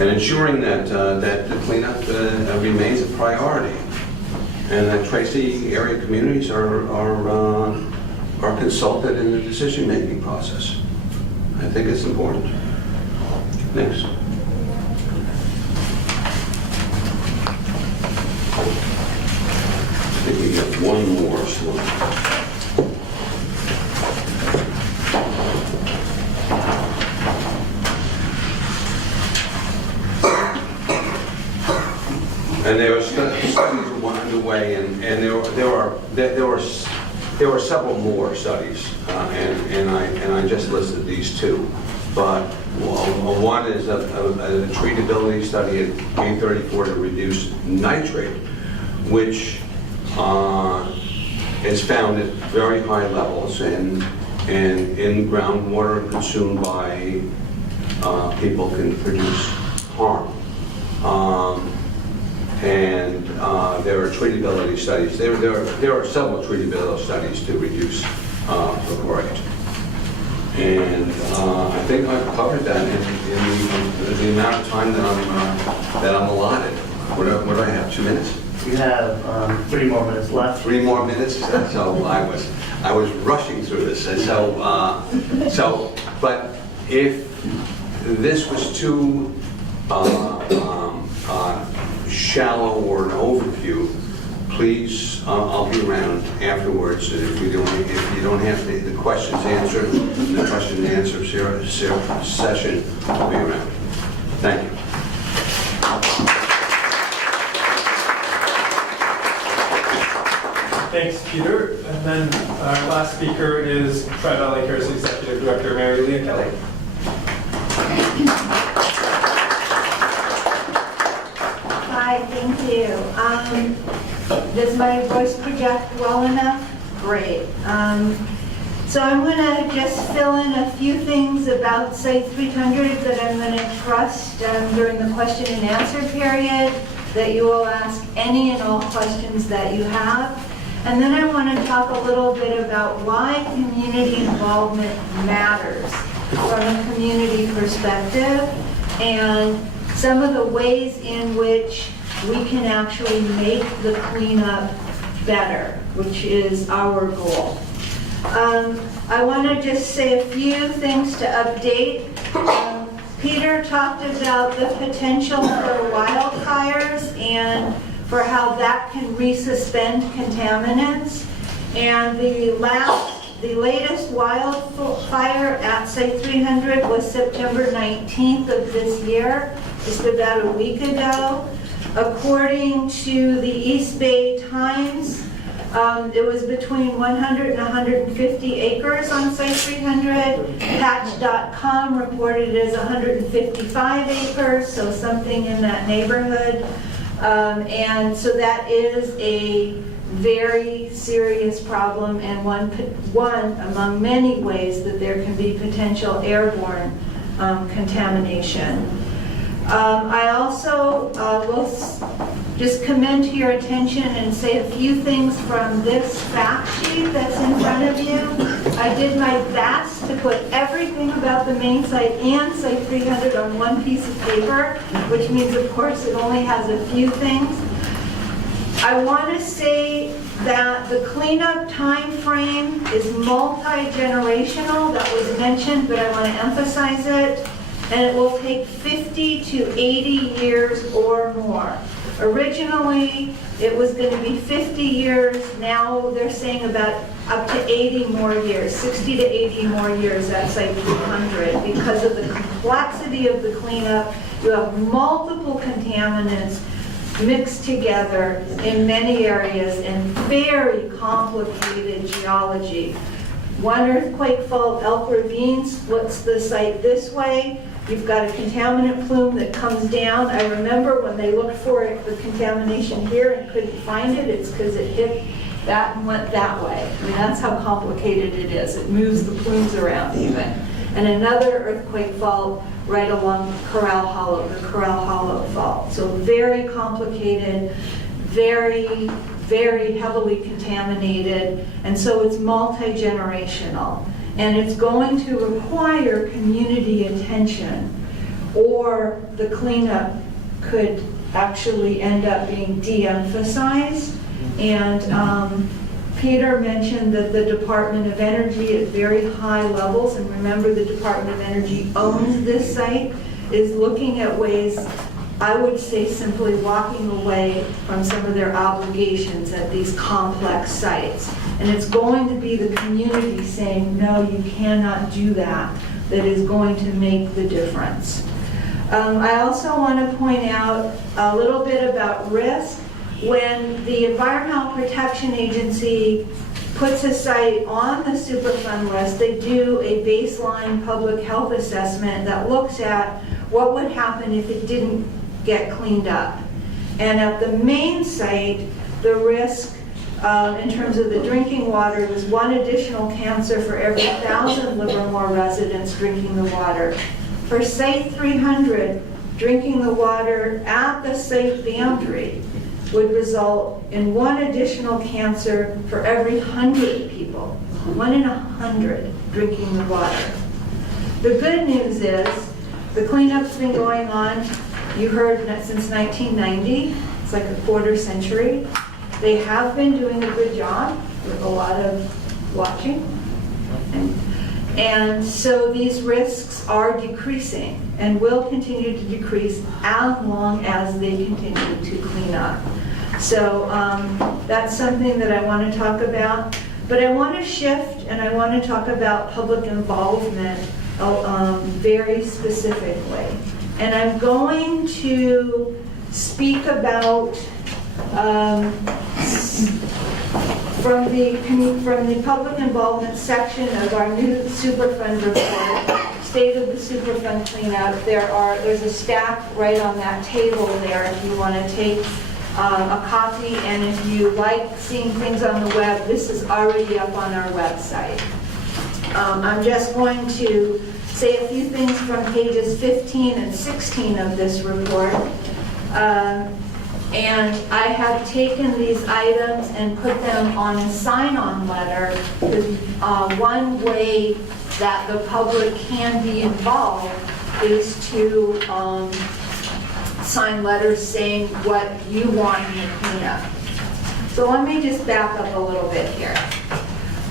And ensuring that that the cleanup remains a priority, and that Tracy area communities are consulted in the decision-making process. I think it's important. Next. I think we got one more slide. And there are studies underway, and there are several more studies, and I just listed these two. But one is a treatability study at K34 to reduce nitrate, which is found at very high levels and in groundwater consumed by people can produce harm. And there are treatability studies. There are several treatability studies to reduce perchlorate. And I think I've covered that in the amount of time that I'm allotted. What do I have? 2 minutes? You have 3 more minutes left. 3 more minutes. So I was rushing through this. And so but if this was too shallow or an overview, please, I'll be around afterwards. If you don't have the questions answered, the question and answer session, I'll be around. Thank you. Thanks, Peter. And then our last speaker is Tri-Valley Care's Executive Director, Mary Leah Kelly. Hi, thank you. Does my voice project well enough? Great. So I'm going to just fill in a few things about Site 300 that I'm going to trust during the question and answer period, that you will ask any and all questions that you have. And then I want to talk a little bit about why community involvement matters from a community perspective, and some of the ways in which we can actually make the cleanup better, which is our goal. I want to just say a few things to update. Peter talked about the potential for wildfires and for how that can resuspend contaminants. And the latest wildfire at Site 300 was September 19th of this year, just about a week ago. According to the East Bay Times, it was between 100 and 150 acres on Site 300. Patch.com reported it as 155 acres, so something in that neighborhood. And so that is a very serious problem, and one among many ways that there can be potential airborne contamination. I also will just commend to your attention and say a few things from this fact sheet that's in front of you. I did my best to put everything about the main site and Site 300 on one piece of paper, which means, of course, it only has a few things. I want to say that the cleanup time frame is multi-generational. That was mentioned, but I want to emphasize it. And it will take 50 to 80 years or more. Originally, it was going to be 50 years. Now they're saying about up to 80 more years, 60 to 80 more years at Site 300. Because of the complexity of the cleanup, you have multiple contaminants mixed together in many areas and very complicated geology. One earthquake fault, Elk Ravine, splits the site this way. You've got a contaminant plume that comes down. I remember when they looked for it, the contamination here and couldn't find it. It's because it hit that and went that way. I mean, that's how complicated it is. It moves the plumes around even. And another earthquake fault right along Corral Hollow, the Corral Hollow fault. So very complicated, very very heavily contaminated, and so it's multi-generational. And it's going to require community attention, or the cleanup could actually end up being de-emphasized. And Peter mentioned that the Department of Energy at very high levels, and remember the Department of Energy owns this site, is looking at ways, I would say simply walking away from some of their obligations at these complex sites. And it's going to be the community saying, no, you cannot do that, that is going to make the difference. I also want to point out a little bit about risk. When the Environmental Protection Agency puts a site on the Superfund list, they do a baseline public health assessment that looks at what would happen if it didn't get cleaned up. And at the main site, the risk in terms of the drinking water was 1 additional cancer for every 1,000 Livermore residents drinking the water. For Site 300, drinking the water at the site boundary would result in 1 additional cancer for every 100 people. 1 in 100 drinking the water. The good news is the cleanup's been going on, you heard, since 1990. It's like a quarter century. They have been doing a good job with a lot of watching. And so these risks are decreasing and will continue to decrease as long as they continue to clean up. So that's something that I want to talk about. But I want to shift and I want to talk about public involvement very specifically. And I'm going to speak about from the public involvement section of our new Superfund report, State of the Superfund Cleanup. There's a stack right on that table there if you want to take a copy, and if you like seeing things on the web, this is already up on our website. I'm just going to say a few things from pages 15 and 16 of this report. And I have taken these items and put them on a sign-on letter, because one way that the public can be involved is to sign letters saying what you want in the cleanup. So let me just back up a little bit here.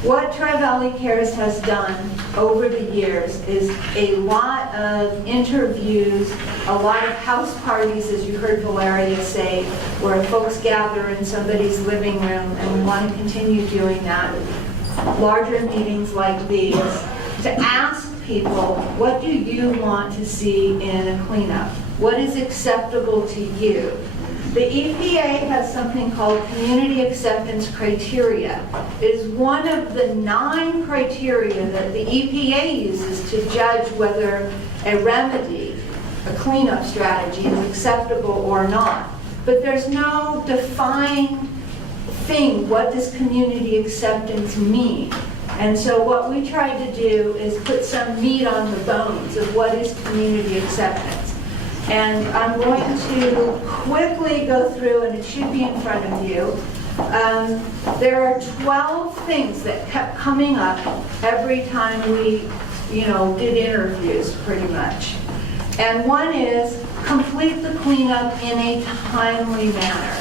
What Tri-Valley Cares has done over the years is a lot of interviews, a lot of house parties, as you heard Valeria say, where folks gather in somebody's living room, and we want to continue doing that. Larger meetings like these, to ask people, what do you want to see in a cleanup? What is acceptable to you? The EPA has something called community acceptance criteria. It is one of the 9 criteria that the EPA uses to judge whether a remedy, a cleanup strategy, is acceptable or not. But there's no defined thing. What does community acceptance mean? And so what we tried to do is put some meat on the bones of what is community acceptance. And I'm going to quickly go through, and it should be in front of you. There are 12 things that kept coming up every time we, did interviews, pretty much. And one is complete the cleanup in a timely manner.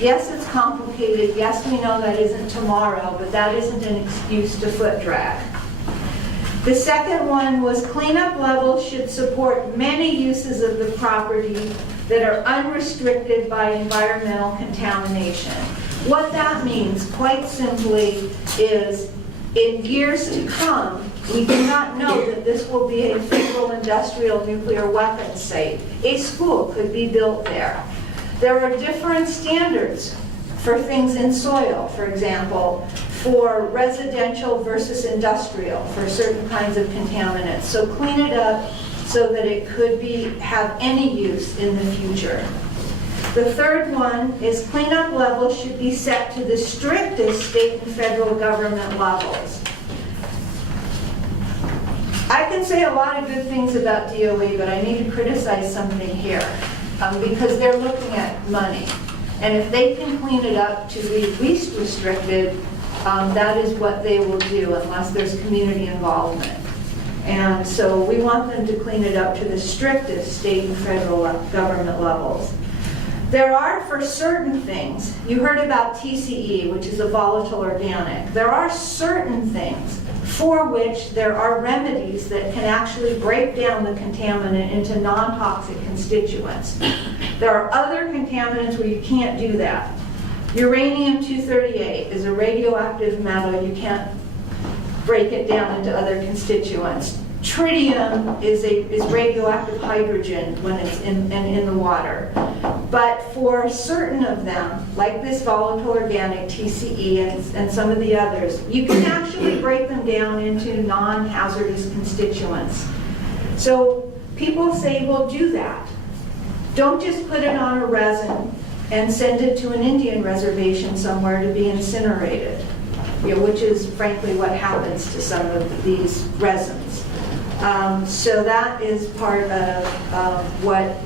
Yes, it's complicated. Yes, we know that isn't tomorrow, but that isn't an excuse to foot drag. The second one was cleanup levels should support many uses of the property that are unrestricted by environmental contamination. What that means, quite simply, is in years to come, we do not know that this will be a federal industrial nuclear weapons site. A school could be built there. There are different standards for things in soil, for example, for residential versus industrial, for certain kinds of contaminants. So clean it up so that it could have any use in the future. The third one is cleanup levels should be set to the strictest state and federal government levels. I can say a lot of good things about DOE, but I need to criticize something here because they're looking at money. And if they can clean it up to be least restricted, that is what they will do unless there's community involvement. And so we want them to clean it up to the strictest state and federal government levels. There are, for certain things, you heard about TCE, which is a volatile organic. There are certain things for which there are remedies that can actually break down the contaminant into non-toxic constituents. There are other contaminants where you can't do that. Uranium-238 is a radioactive metal. You can't break it down into other constituents. Tritium is radioactive hydrogen when it's in the water. But for certain of them, like this volatile organic, TCE, and some of the others, you can actually break them down into non-hazardous constituents. So people say, well, do that. Don't just put it on a resin and send it to an Indian reservation somewhere to be incinerated, which is frankly what happens to some of these resins. So that is part of what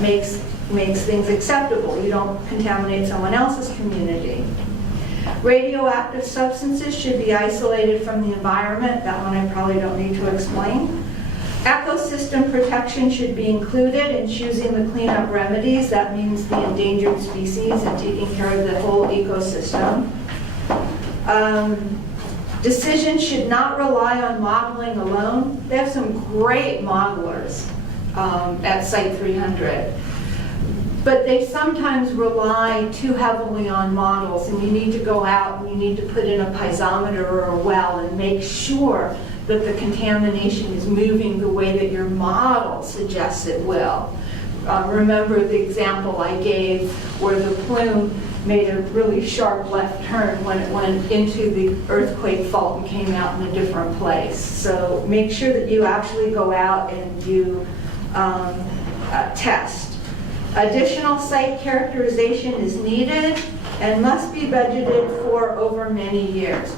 makes things acceptable. You don't contaminate someone else's community. Radioactive substances should be isolated from the environment. That one I probably don't need to explain. Ecosystem protection should be included in choosing the cleanup remedies. That means the endangered species and taking care of the whole ecosystem. Decisions should not rely on modeling alone. They have some great modelers at Site 300. But they sometimes rely too heavily on models, and you need to go out and you need to put in a piezometer or a well and make sure that the contamination is moving the way that your model suggests it will. Remember the example I gave where the plume made a really sharp left turn when it went into the earthquake fault and came out in a different place. So make sure that you actually go out and you test. Additional site characterization is needed and must be budgeted for over many years.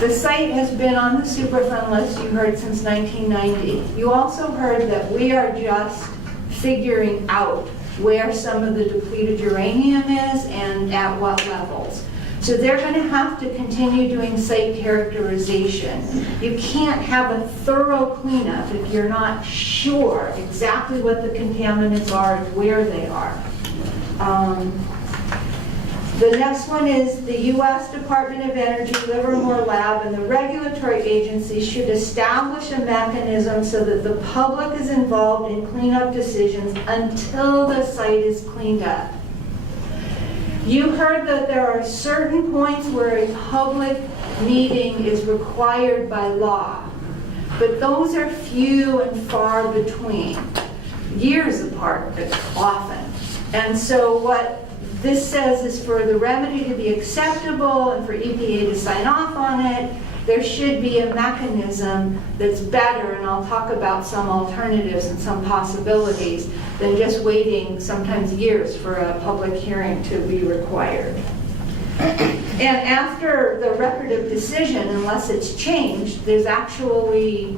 The site has been on the Superfund list, you heard, since 1990. You also heard that we are just figuring out where some of the depleted uranium is and at what levels. So they're going to have to continue doing site characterization. You can't have a thorough cleanup if you're not sure exactly what the contaminants are and where they are. The next one is the U.S. Department of Energy, Livermore Lab, and the regulatory agencies should establish a mechanism so that the public is involved in cleanup decisions until the site is cleaned up. You heard that there are certain points where a public meeting is required by law, but those are few and far between, years apart often. And so what this says is for the remedy to be acceptable and for EPA to sign off on it, there should be a mechanism that's better, and I'll talk about some alternatives and some possibilities, than just waiting sometimes years for a public hearing to be required. And after the record of decision, unless it's changed, there's actually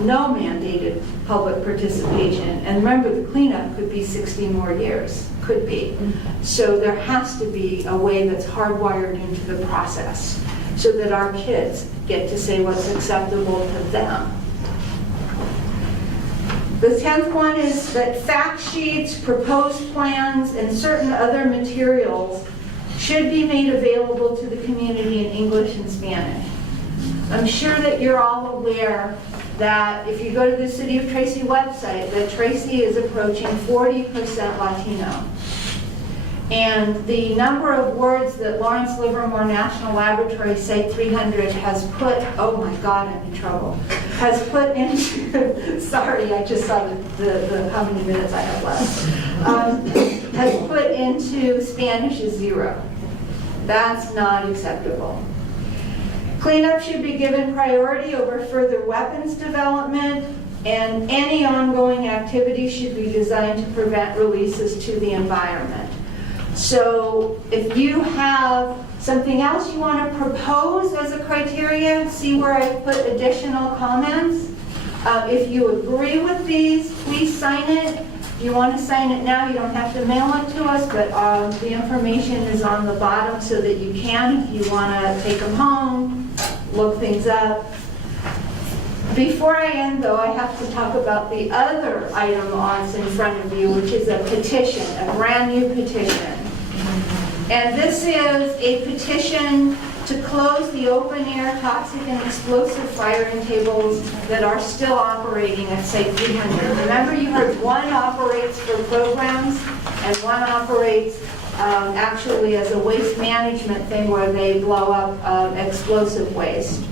no mandated public participation. And remember, the cleanup could be 60 more years, could be. So there has to be a way that's hardwired into the process so that our kids get to say what's acceptable to them. The 10th one is that fact sheets, proposed plans, and certain other materials should be made available to the community in English and Spanish. I'm sure that you're all aware that if you go to the City of Tracy website, that Tracy is approaching 40% Latino. And the number of words that Lawrence Livermore National Laboratory Site 300 has put, oh my God, I'm in trouble, has put into, sorry, I just saw the how many minutes I have left, has put into Spanish is 0. That's not acceptable. Cleanup should be given priority over further weapons development, and any ongoing activity should be designed to prevent releases to the environment. So if you have something else you want to propose as a criteria, see where I put additional comments. If you agree with these, please sign it. If you want to sign it now, you don't have to mail it to us, but the information is on the bottom so that you can, if you want to take them home, look things up. Before I end, though, I have to talk about the other item on in front of you, which is a petition, a brand new petition. And this is a petition to close the open-air toxic and explosive firing tables that are still operating at Site 300. Remember, you heard one operates for programs and one operates actually as a waste management thing where they blow up explosive waste.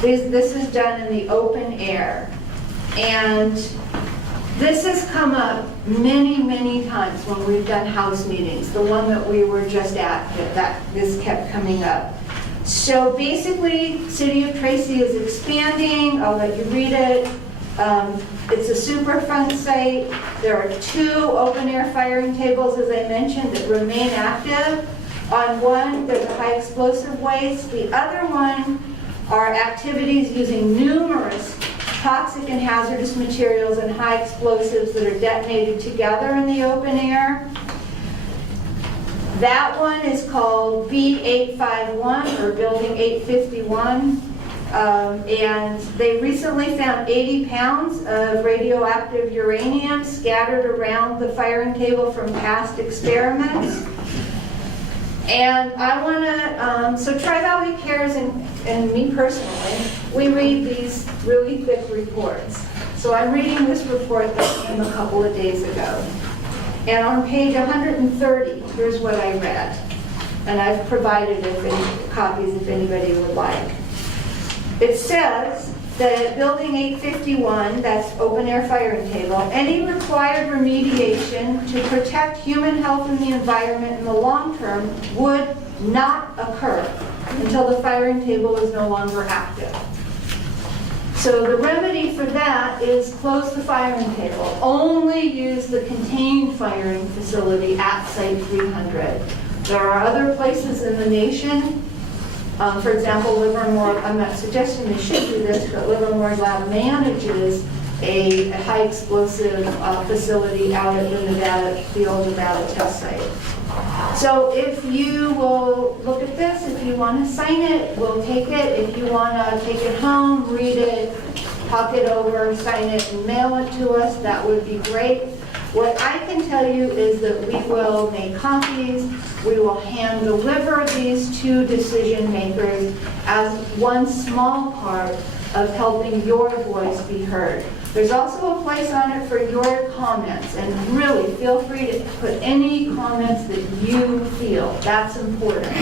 This is done in the open air. And this has come up many, many times when we've done house meetings. The one that we were just at, this kept coming up. So basically, City of Tracy is expanding. I'll let you read it. It's a Superfund site. There are 2 open-air firing tables, as I mentioned, that remain active. On one, there's a high explosive waste. The other one are activities using numerous toxic and hazardous materials and high explosives that are detonated together in the open air. That one is called B851, or Building 851. And they recently found 80 pounds of radioactive uranium scattered around the firing table from past experiments. And I want to, so Tri-Valley Cares and me personally, we read these really thick reports. So I'm reading this report that came a couple of days ago. And on page 130, here's what I read. And I've provided copies if anybody would like. It says that at Building 851, that's open air firing table, any required remediation to protect human health and the environment in the long term would not occur until the firing table is no longer active. So the remedy for that is close the firing table. Only use the contained firing facility at Site 300. There are other places in the nation. For example, Livermore, I'm not suggesting they should do this, but Livermore Lab manages a high explosive facility out at the old Nevada test site. So if you will look at this, if you want to sign it, we'll take it. If you want to take it home, read it, talk it over, sign it, and mail it to us, that would be great. What I can tell you is that we will make copies, we will hand deliver these to decision makers as one small part of helping your voice be heard. There's also a place on it for your comments, and really feel free to put any comments that you feel. That's important.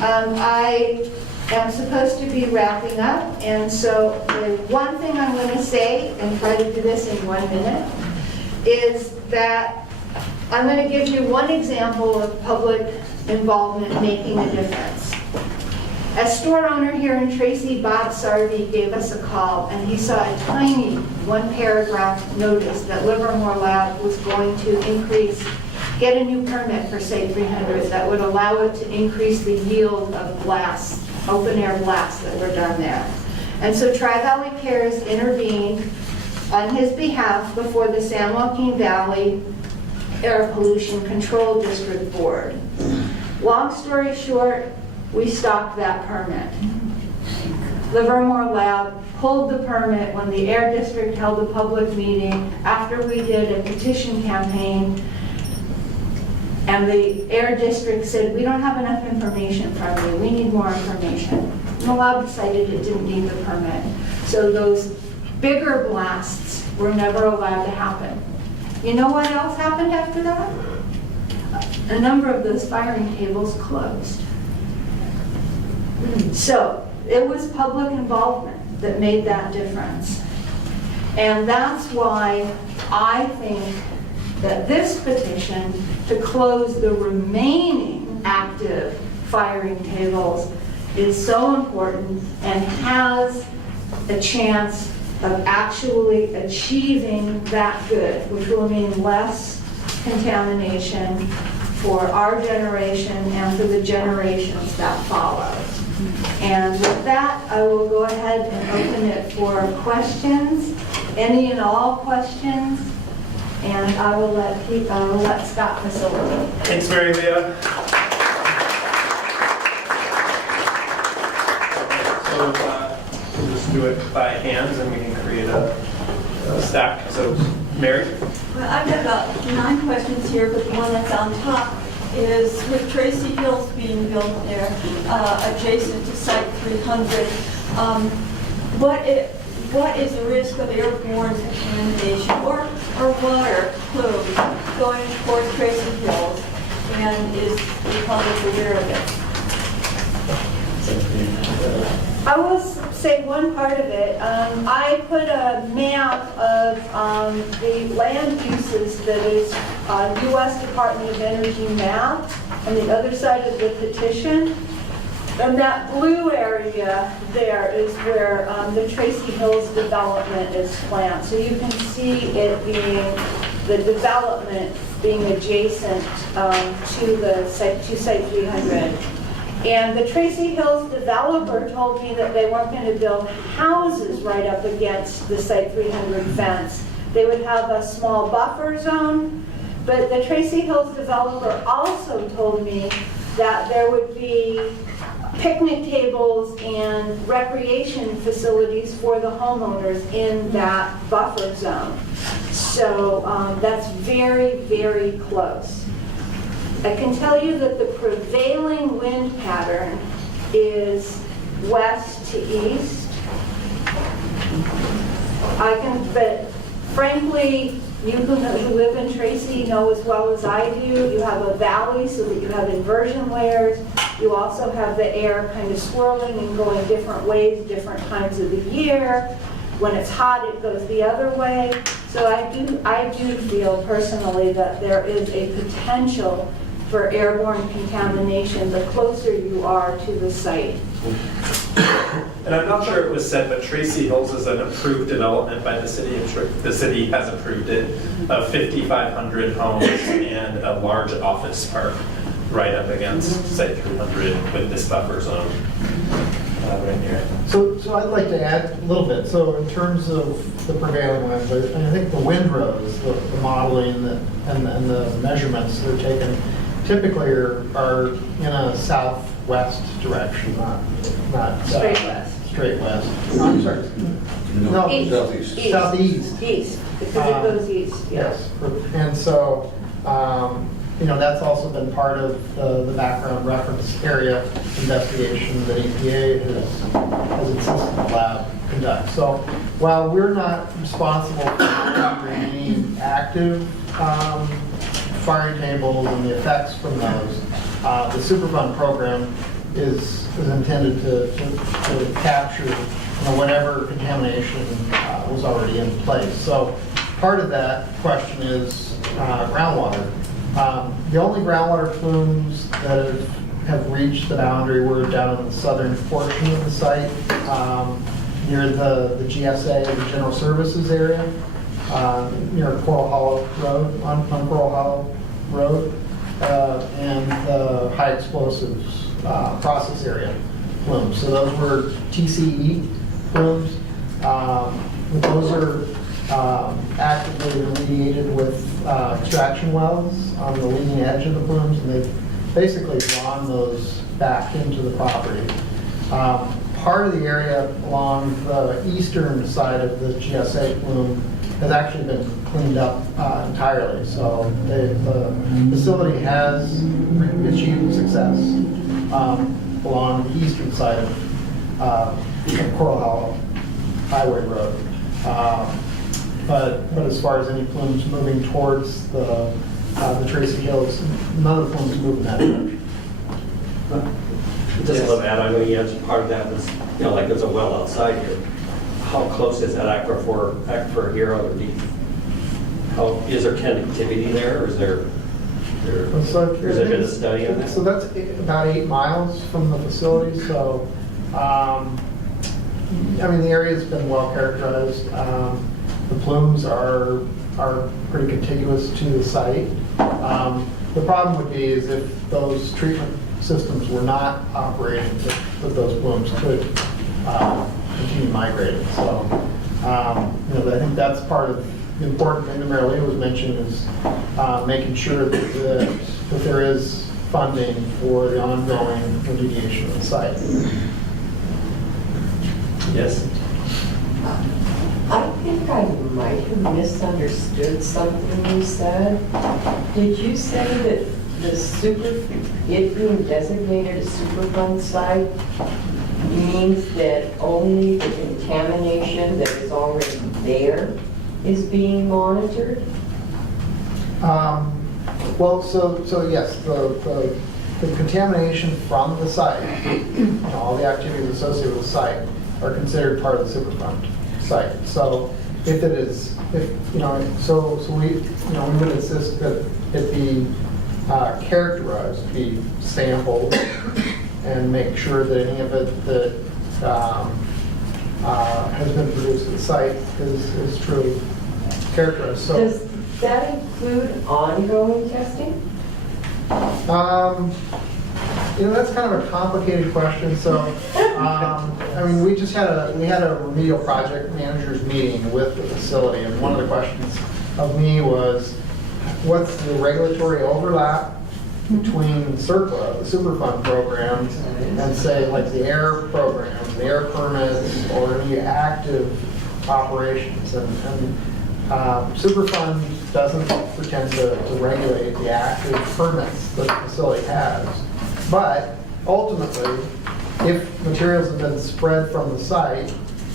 I am supposed to be wrapping up, and so the one thing I'm going to say, and try to do this in 1 minute, is that I'm going to give you one example of public involvement making a difference. A store owner here in Tracy, Bob Sarvey, gave us a call, and he saw a tiny one-paragraph notice that Livermore Lab was going to get a new permit for Site 300 that would allow it to increase the yield of blasts, open-air blasts that were done there. And so Tri-Valley Cares intervened on his behalf before the San Joaquin Valley Air Pollution Control District Board. Long story short, we stopped that permit. Livermore Lab pulled the permit when the Air District held a public meeting after we did a petition campaign, and the Air District said, we don't have enough information from you, we need more information. And the lab decided it didn't need the permit. So those bigger blasts were never allowed to happen. You know what else happened after that? A number of those firing tables closed. So it was public involvement that made that difference. And that's why I think that this petition to close the remaining active firing tables is so important and has a chance of actually achieving that good, which will mean less contamination for our generation and for the generations that follow. And with that, I will go ahead and open it for questions, any and all questions. And I will let Scott facilitate. Thanks, Mary Leah. So we'll just do it by hands and we can create a stack. So Mary? Well, I've got about 9 questions here, but the one that's on top is with Tracy Hills being built there, adjacent to Site 300, what is the risk of airborne contamination or water plume going towards Tracy Hills, and is the public aware of it? I will say one part of it. I put a map of the land uses that is U.S. Department of Energy map on the other side of the petition. And that blue area there is where the Tracy Hills development is planned. So you can see it being, the development being adjacent to Site 300. And the Tracy Hills developer told me that they weren't going to build houses right up against the Site 300 fence. They would have a small buffer zone. But the Tracy Hills developer also told me that there would be picnic tables and recreation facilities for the homeowners in that buffer zone. So that's very, very close. I can tell you that the prevailing wind pattern is west to east. But frankly, you who live in Tracy know as well as I do, you have a valley so that you have inversion layers. You also have the air kind of swirling and going different ways, different times of the year. When it's hot, it goes the other way. So I do feel personally that there is a potential for airborne contamination the closer you are to the site. And I'm not sure it was said, but Tracy Hills is an approved development by the city. The city has approved it of 5,500 homes and a large office park right up against Site 300 with this buffer zone right here. So I'd like to add a little bit. So in terms of the prevailing winds, I think the windrows, the modeling and the measurements they're taken typically are in a southwest direction, not Straight west. Straight west. I'm sorry. No, East. Southeast. Southeast. East, because it goes east, Yes, and so, that's also been part of the background reference area investigation that EPA has insisted the lab conduct. So while we're not responsible for any active firing tables and the effects from those, the Superfund program is intended to capture whatever contamination was already in place. So part of that question is groundwater. The only groundwater plumes that have reached the boundary were down in the southern portion of the site, near the GSA, the General Services area, near Coral Hollow Road, on Coral Hollow Road, and the high explosives process area plumes. So those were TCE plumes. Those are actively remediated with extraction wells on the leading edge of the plumes, and they've basically drawn those back into the property. Part of the area along the eastern side of the GSA plume has actually been cleaned up entirely. So the facility has achieved success along the eastern side of Coral Hollow Highway Road. But as far as any plumes moving towards the Tracy Hills, none of the plumes move in that direction. Just a little add, I know you answered part of that was, like there's a well outside here. How close is that aquifer here on the deep? Is there connectivity there, or is there been a study on that? So that's about 8 miles from the facility. So, the area's been well characterized. The plumes are pretty contiguous to the site. The problem would be is if those treatment systems were not operating, that those plumes could continue migrating. So, I think that's part of the important thing that Marilyn was mentioning is making sure that there is funding for the ongoing remediation of the site. Yes. I think I might have misunderstood something you said. Did you say that it being designated a Superfund site means that only the contamination that is already there is being monitored? Well, so yes, the contamination from the site, all the activities associated with the site are considered part of the Superfund site. So if it is, so we would insist that it be characterized, be sampled, and make sure that any of it that has been produced at the site is truly characterized. So, Does that include ongoing testing? that's kind of a complicated question. So, I mean, we had a remedial project managers meeting with the facility, and one of the questions of me was, what's the regulatory overlap between CERCLA, the Superfund programs, and say like the air programs, the air permits, or any active operations? And Superfund doesn't pretend to regulate the active permits that the facility has. But ultimately, if materials have been spread from the site,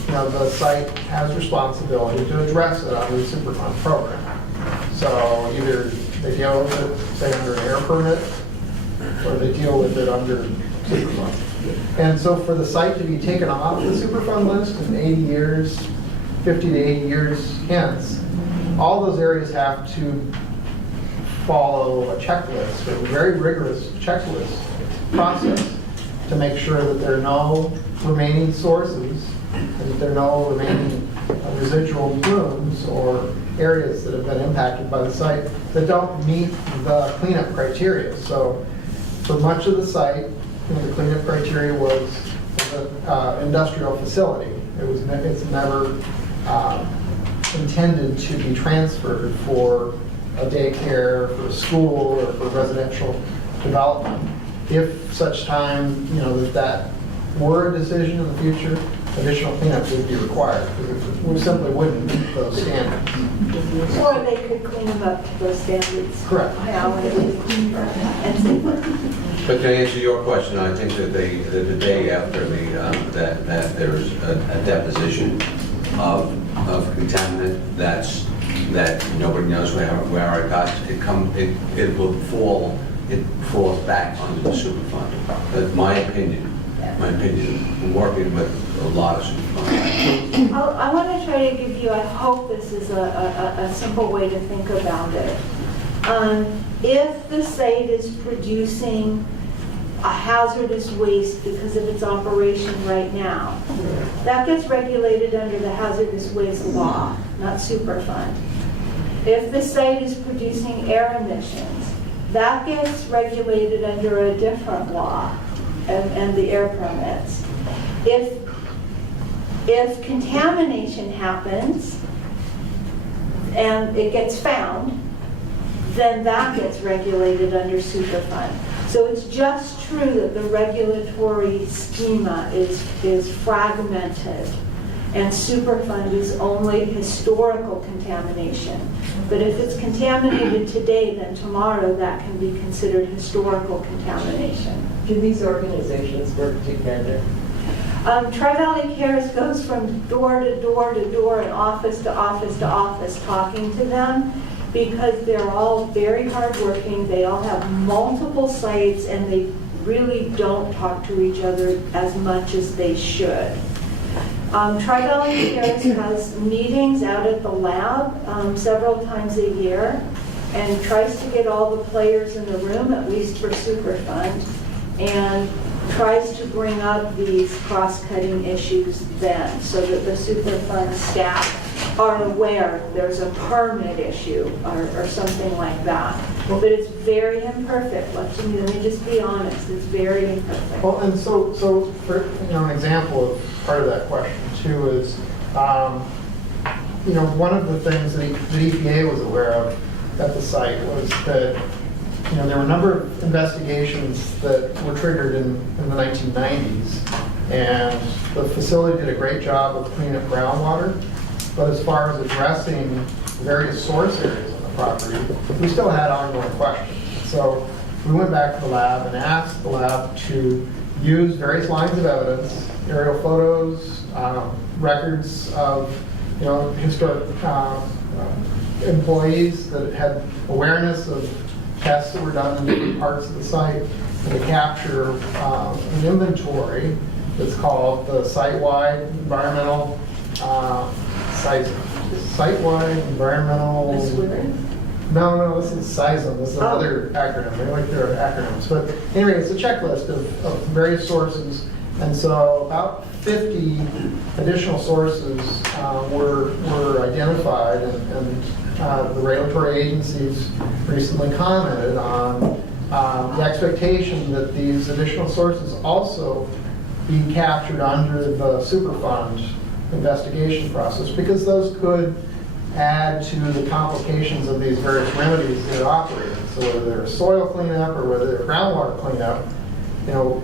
the site has responsibility to address it under the Superfund program. So either they deal with it, say, under an air permit, or they deal with it under Superfund. And so for the site to be taken off the Superfund list in 80 years, 50 to 80 years hence, all those areas have to follow a checklist, a very rigorous checklist process to make sure that there are no remaining sources and that there are no remaining residual plumes or areas that have been impacted by the site that don't meet the cleanup criteria. So for much of the site, the cleanup criteria was an industrial facility. It's never intended to be transferred for a daycare, for a school, or for residential development. If such time, that were a decision in the future, additional cleanup would be required, because we simply wouldn't meet those standards. Or they could clean them up to those standards. Correct. Now, and safer. But to answer your question, I think that the day after that there's a deposition of contaminant that nobody knows where it got. It falls back under the Superfund. That's my opinion. I'm working with a lot of Superfund. I want to try to give you, I hope this is a simple way to think about it. If the site is producing a hazardous waste because of its operation right now, that gets regulated under the hazardous waste law, not Superfund. If the site is producing air emissions, that gets regulated under a different law and the air permits. If contamination happens and it gets found, then that gets regulated under Superfund. So it's just true that the regulatory schema is fragmented, and Superfund is only historical contamination. But if it's contaminated today, then tomorrow that can be considered historical contamination. Do these organizations work together? Tri-Valley Cares goes from door to door to door and office to office to office talking to them, because they're all very hardworking. They all have multiple sites, and they really don't talk to each other as much as they should. Tri-Valley Cares has meetings out at the lab several times a year, and tries to get all the players in the room, at least for Superfund, and tries to bring up these cross-cutting issues then, so that the Superfund staff are aware there's a permit issue or something like that. But it's very imperfect. Let me just be honest. It's very imperfect. Well, and so for an example of part of that question too is, one of the things that EPA was aware of at the site was that, there were a number of investigations that were triggered in the 1990s, and the facility did a great job of cleaning up groundwater, but as far as addressing various source areas on the property, we still had ongoing questions. So we went back to the lab and asked the lab to use various lines of evidence, aerial photos, records of historic employees that had awareness of tests that were done in different parts of the site, and to capture an inventory that's called the site-wide environmental site-wide environmental. No, this is SISM. This is another acronym. They like their acronyms. But anyway, it's a checklist of various sources. And so about 50 additional sources were identified, and the regulatory agencies recently commented on the expectation that these additional sources also be captured under the Superfund investigation process, because those could add to the complications of these various remedies that are operating. So whether they're soil cleanup or whether they're groundwater cleanup,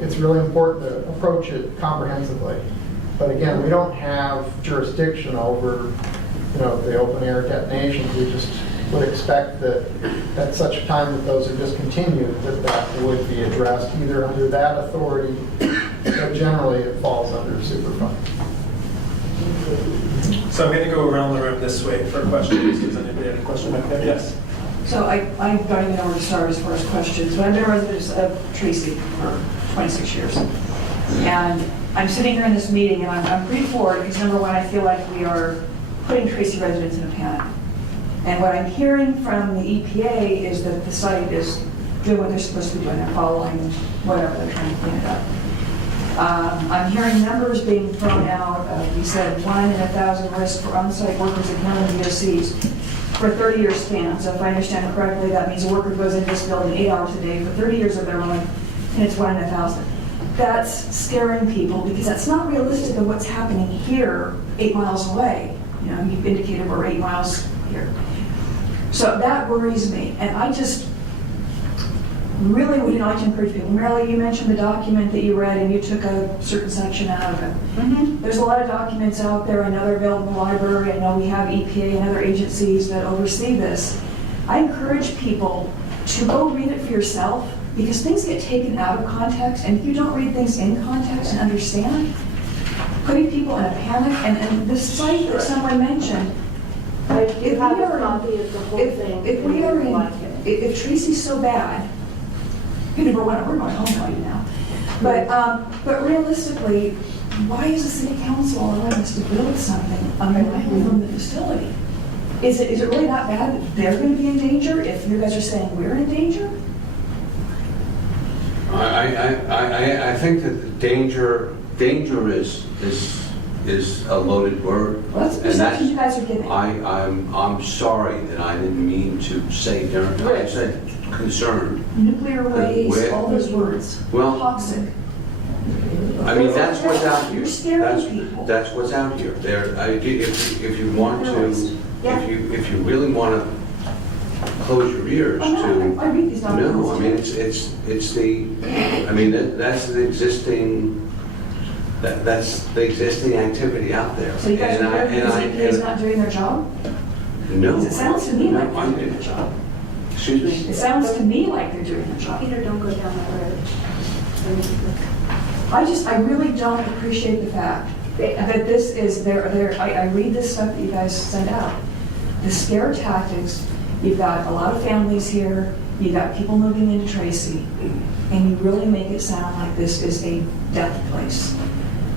it's really important to approach it comprehensively. But again, we don't have jurisdiction over, the open air detonations. We just would expect that at such a time that those are discontinued, that would be addressed either under that authority, but generally it falls under Superfund. So I'm going to go around the room this way for questions. Does anybody have a question back there? Yes. So I don't even know where to start as far as questions, but I've been a resident of Tracy for 26 years. And I'm sitting here in this meeting, and I'm pretty floored because, number one, I feel like we are putting Tracy residents in a panic. And what I'm hearing from the EPA is that the site is doing what they're supposed to be doing. They're following whatever, they're trying to clean it up. I'm hearing numbers being thrown out. We said 1 in 1,000 risk for on-site workers at handling VOCs for a 30-year span. So if I understand it correctly, that means a worker goes into this building 8 hours a day for 30 years of their life, and it's 1 in 1,000. That's scaring people because that's not realistic of what's happening here 8 miles away. You've indicated we're 8 miles here. So that worries me, and I just really would like to encourage people. Marilee, you mentioned the document that you read and you took a certain section out of it. There's a lot of documents out there. I know they're available in the library. I know we have EPA and other agencies that oversee this. I encourage people to go read it for yourself because things get taken out of context, and if you don't read things in context and understand, putting people in a panic, and the site that someone mentioned, if Tracy's so bad, number one, we're going home right now. But realistically, why is the city council allowing us to build something away from the facility? Is it really that bad that they're going to be in danger if you guys are saying we're in danger? I think that danger is a loaded word. Well, that's the perception you guys are giving. I'm sorry that I didn't mean to say danger. I said concerned. Nuclear waste, all those words. Well, toxic. I mean, that's what's out here. You're scaring people. That's what's out here. If you want to, if you really want to close your ears to. I read these documents. No, I mean it's the. I mean that's the existing. That's the existing activity out there. So you guys are worried because EPA is not doing their job? No. Because it sounds to me like they're doing their job. Excuse me? It sounds to me like they're doing their job. Peter, don't go down that road. I really don't appreciate the fact that this is I read this stuff that you guys send out. The scare tactics, you've got a lot of families here, you've got people moving into Tracy, and you really make it sound like this is a death place.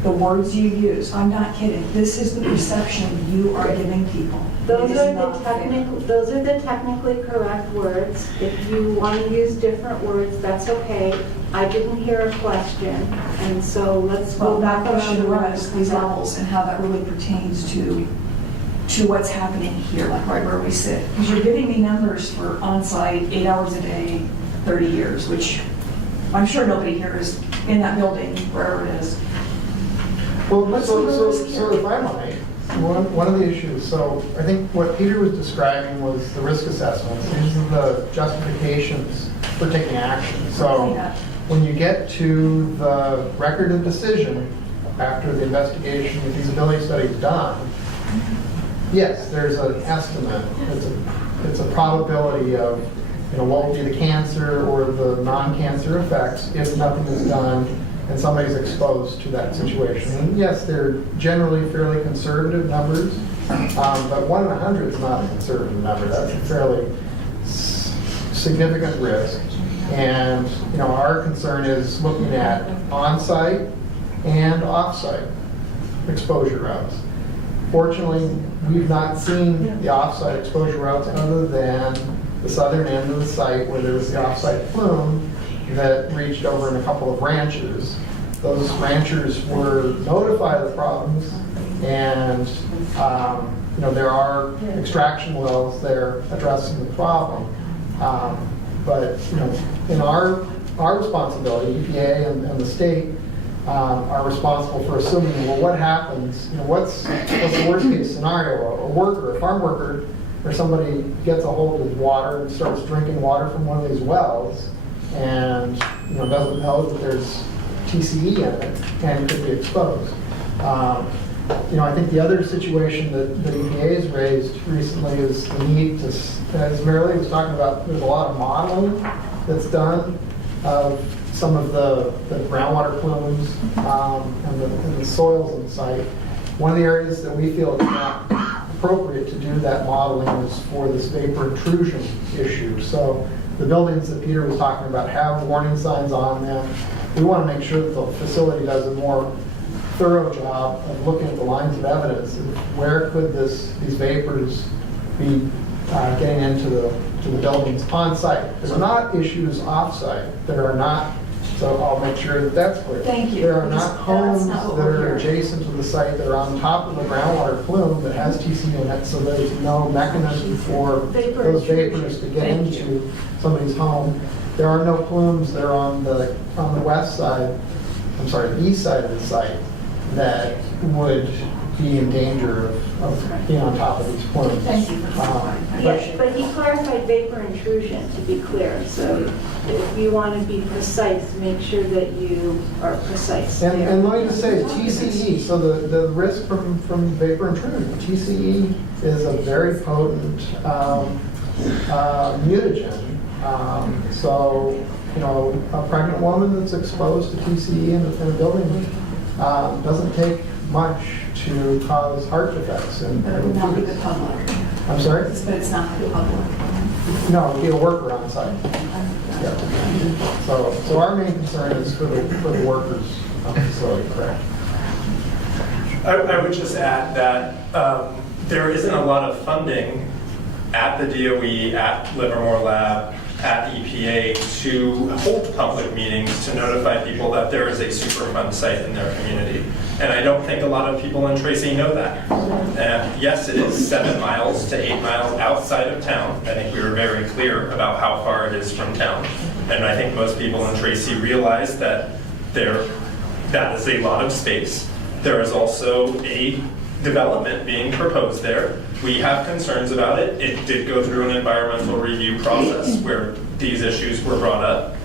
The words you use, I'm not kidding, this is the perception you are giving people. Those are the technically correct words. If you want to use different words, that's okay. I didn't hear a question, and so let's go Well, back that question around. was these levels and how that really pertains to what's happening here, like right where we sit. Because you're giving me numbers for on-site, 8 hours a day, 30 years, which I'm sure nobody here is in that building, wherever it is. Well, so if I might, One of the issues, so I think what Peter was describing was the risk assessments. These are the justifications for taking action. So when you get to the record of decision after the investigation, the feasibility study is done, yes, there's an estimate. It's a probability of, what will be the cancer or the non-cancer effects if nothing is done and somebody's exposed to that situation. And yes, they're generally fairly conservative numbers, but 1 in 100 is not a conservative number. That's a fairly significant risk. And our concern is looking at on-site and off-site exposure routes. Fortunately, we've not seen the off-site exposure routes other than the southern end of the site where there was the off-site plume that reached over in a couple of ranches. Those ranchers were notified of the problems, and there are extraction wells there addressing the problem. But in our responsibility, EPA and the state are responsible for assuming, well, what happens? What's the worst case scenario? A worker, a farm worker, or somebody gets a hold of water and starts drinking water from one of these wells, and doesn't know that there's TCE in it and could be exposed. I think the other situation that EPA has raised recently is the need to, as Marilee was talking about, there's a lot of modeling that's done of some of the groundwater plumes and the soils in the site. One of the areas that we feel is not appropriate to do that modeling is for this vapor intrusion issue. So the buildings that Peter was talking about have warning signs on them. We want to make sure that the facility does a more thorough job of looking at the lines of evidence and where could these vapors be getting into the buildings on site. There are not issues off site. There are not, so I'll make sure that that's clear. Thank you. There are not homes That's not what that we're are hearing. adjacent to the site that are on top of the groundwater plume that has TC in it, so there's no mechanism for Vapor those intrusion. vapors to get Thank into somebody's home. There are no plumes that are on the west side, the east side of the site that would be in danger of being on top of these plumes. Thank you for clarifying. Yes, but he clarified vapor intrusion, to be clear. So if you want to be precise, make sure that you are precise. And let me just say, TCE, so the risk from vapor intrusion, TCE is a very potent mutagen. So, a pregnant woman that's exposed to TCE in a building doesn't take much to cause heart defects. But it would not be the public. I'm sorry? But it's not the public. No, it'd be a worker on site. Yeah. So our main concern is for the workers on the facility, correct? I would just add that there isn't a lot of funding at the DOE, at Livermore Lab, at EPA to hold public meetings to notify people that there is a Superfund site in their community. And I don't think a lot of people in Tracy know that. And yes, it is 7 miles to 8 miles outside of town. I think we were very clear about how far it is from town. And I think most people in Tracy realize that that is a lot of space. There is also a development being proposed there. We have concerns about it. It did go through an environmental review process where these issues were brought up.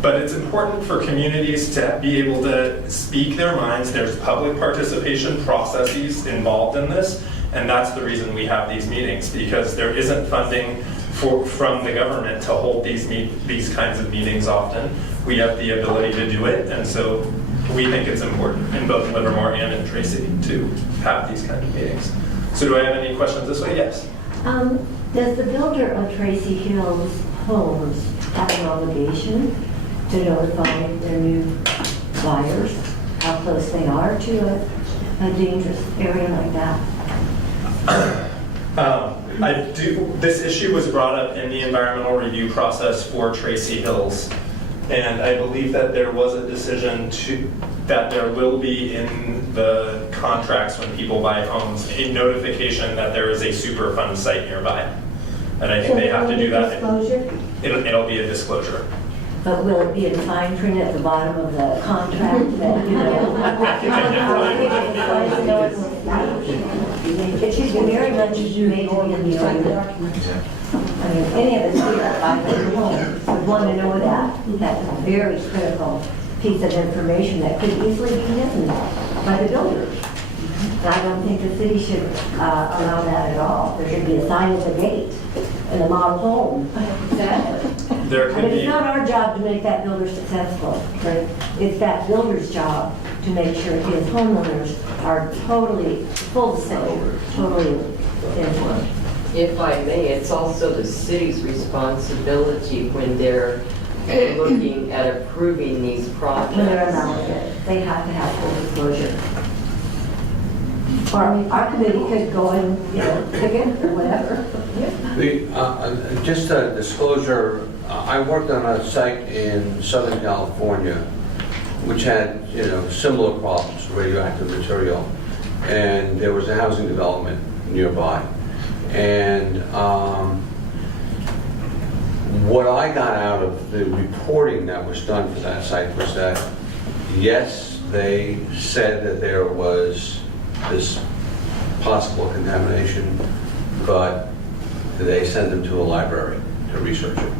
But it's important for communities to be able to speak their minds. There's public participation processes involved in this, and that's the reason we have these meetings, because there isn't funding from the government to hold these kinds of meetings often. We have the ability to do it, and so we think it's important in both Livermore and in Tracy to have these kind of meetings. So do I have any questions this way? Yes. Does the builder of Tracy Hills homes have an obligation to notify their new buyers how close they are to a dangerous area like that? I do. This issue was brought up in the environmental review process for Tracy Hills, and I believe that there was a decision that there will be in the contracts when people buy homes a notification that there is a Superfund site nearby, and I think they have to do that. Disclosure? It'll be a disclosure. But will it be in fine print at the bottom of the contract that, you know? It should be very much made to be in the order. I mean, any of us here, I think, would want to know that. That's a very critical piece of information that could easily be hidden by the builders. And I don't think the city should allow that at all. There should be a sign at the gate in the model home. There I could mean, be. it's not our job to make that builder successful, right? It's that builder's job to make sure his homeowners are totally full safe, totally informed. If I may, it's also the city's responsibility when they're looking at approving these projects. When they're announced, they have to have full disclosure. Or our committee could go and, you know, pick it or whatever. Just a disclosure, I worked on a site in Southern California which had, you know, similar problems, radioactive material, and there was a housing development nearby. And what I got out of the reporting that was done for that site was that, yes, they said that there was this possible contamination, but they sent them to a library to research it.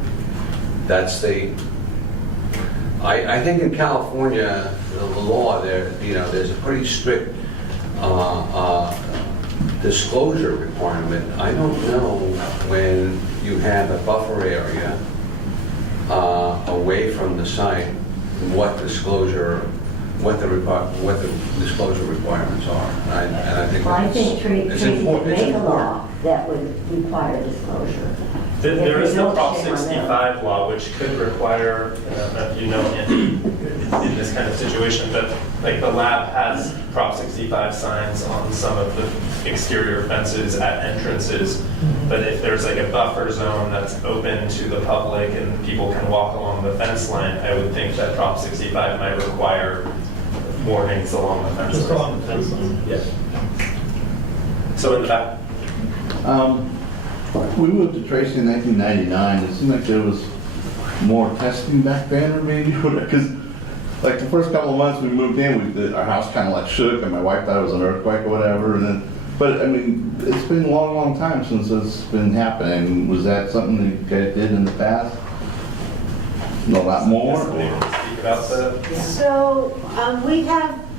That's the, I think in California, the law there, you know, there's a pretty strict disclosure requirement. I don't know when you have a buffer area away from the site, what the disclosure requirements are. And I think Well, I think it's Tracy could important. make a law that would require disclosure. There is the If they Prop don't, shame on them. 65 law, which could require, you know, in this kind of situation, but like the lab has Prop 65 signs on some of the exterior fences at entrances. But if there's like a buffer zone that's open to the public and people can walk along the fence line, I would think that Prop 65 might require warnings along the fence line. Just along the fence line. Yeah. So in the back. We moved to Tracy in 1999. It seemed like there was more testing back then, or maybe, because like the first couple of months we moved in, our house kind of like shook, and my wife thought it was an earthquake or whatever. And then, but I mean, it's been a long, long time since it's been happening. Was that something that you guys did in the past? A lot more? Somebody want to speak about the. So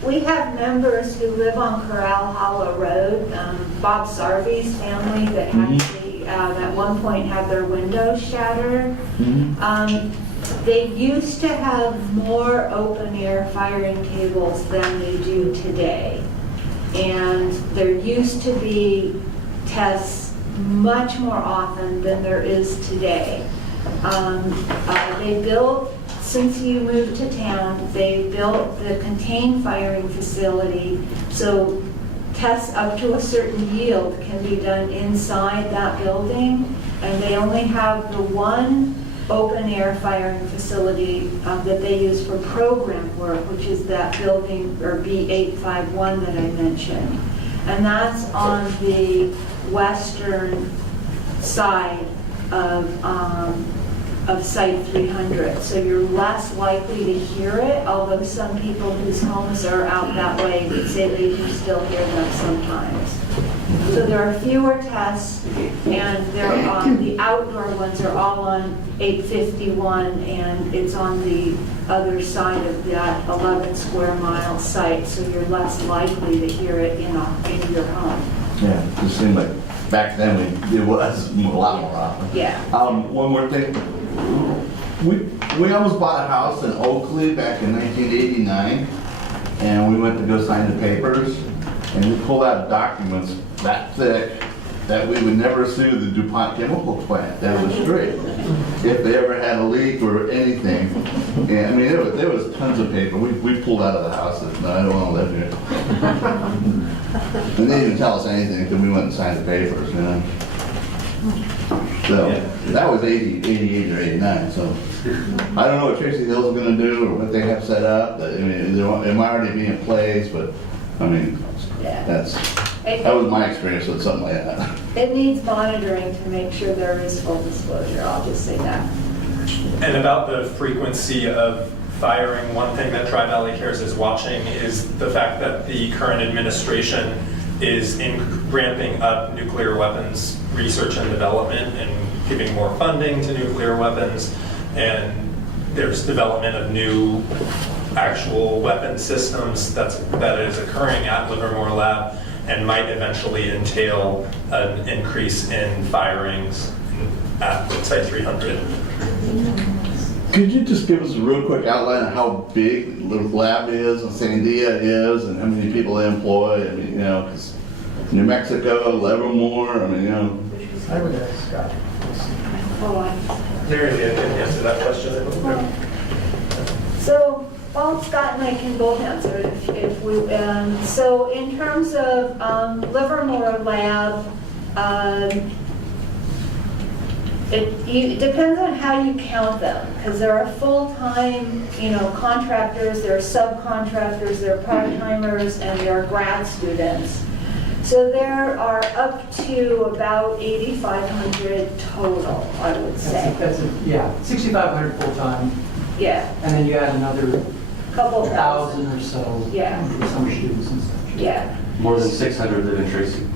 we have members who live on Corral Hollow Road. Bob Sarvy's family that had at one point had their windows shattered. They used to have more open air firing tables than they do today. And there used to be tests much more often than there is today. They built, since you moved to town, they built the contained firing facility, so tests up to a certain yield can be done inside that building, and they only have the one open air firing facility that they use for program work, which is that building, or B851 that I mentioned. And that's on the western side of Site 300. So you're less likely to hear it, although some people whose homes are out that way would say they do still hear them sometimes. So there are fewer tests, and the outdoor ones are all on 851, and it's on the other side of that 11 square mile site, so you're less likely to hear it in your home. Yeah, it just seemed like back then it was a lot more often. Yeah. One more thing. We almost bought a house in Oakley back in 1989, and we went to go sign the papers, and we pulled out documents that thick that we would never sue the DuPont chemical plant. That was strict. If they ever had a leak or anything. And I mean, there was tons of paper. We pulled out of the house and no, I don't want to live here. And they didn't tell us anything until we went and signed the papers, you know. So that was 88 or 89. So I don't know what Tracy Hill's going to do or what they have set up. I mean, it might already be in place, but I mean, that was my experience with something like that. It needs monitoring to make sure there is full disclosure, I'll just say that. And about the frequency of firing, one thing that Tri-Valley Cares is watching is the fact that the current administration is ramping up nuclear weapons research and development and giving more funding to nuclear weapons. And there's development of new actual weapon systems that is occurring at Livermore Lab and might eventually entail an increase in firings at Site 300. Could you just give us a real quick outline of how big the lab is and Sandia is and how many people they employ? I mean, 'cause New Mexico, Livermore, I mean, I would ask Scott. Mary Lee, I didn't answer that question. So, well, Scott and I can both answer it if we, so in terms of Livermore Lab, it depends on how you count them, because there are full-time, contractors, there are subcontractors, there are part-timers, and there are grad students. So there are up to about 8,500 total, I would say. That's 6,500 full-time, Yeah, and then you add another couple thousand thousand. or so. Yeah. For summer students and such. Yeah, More than 600 live in Tracy.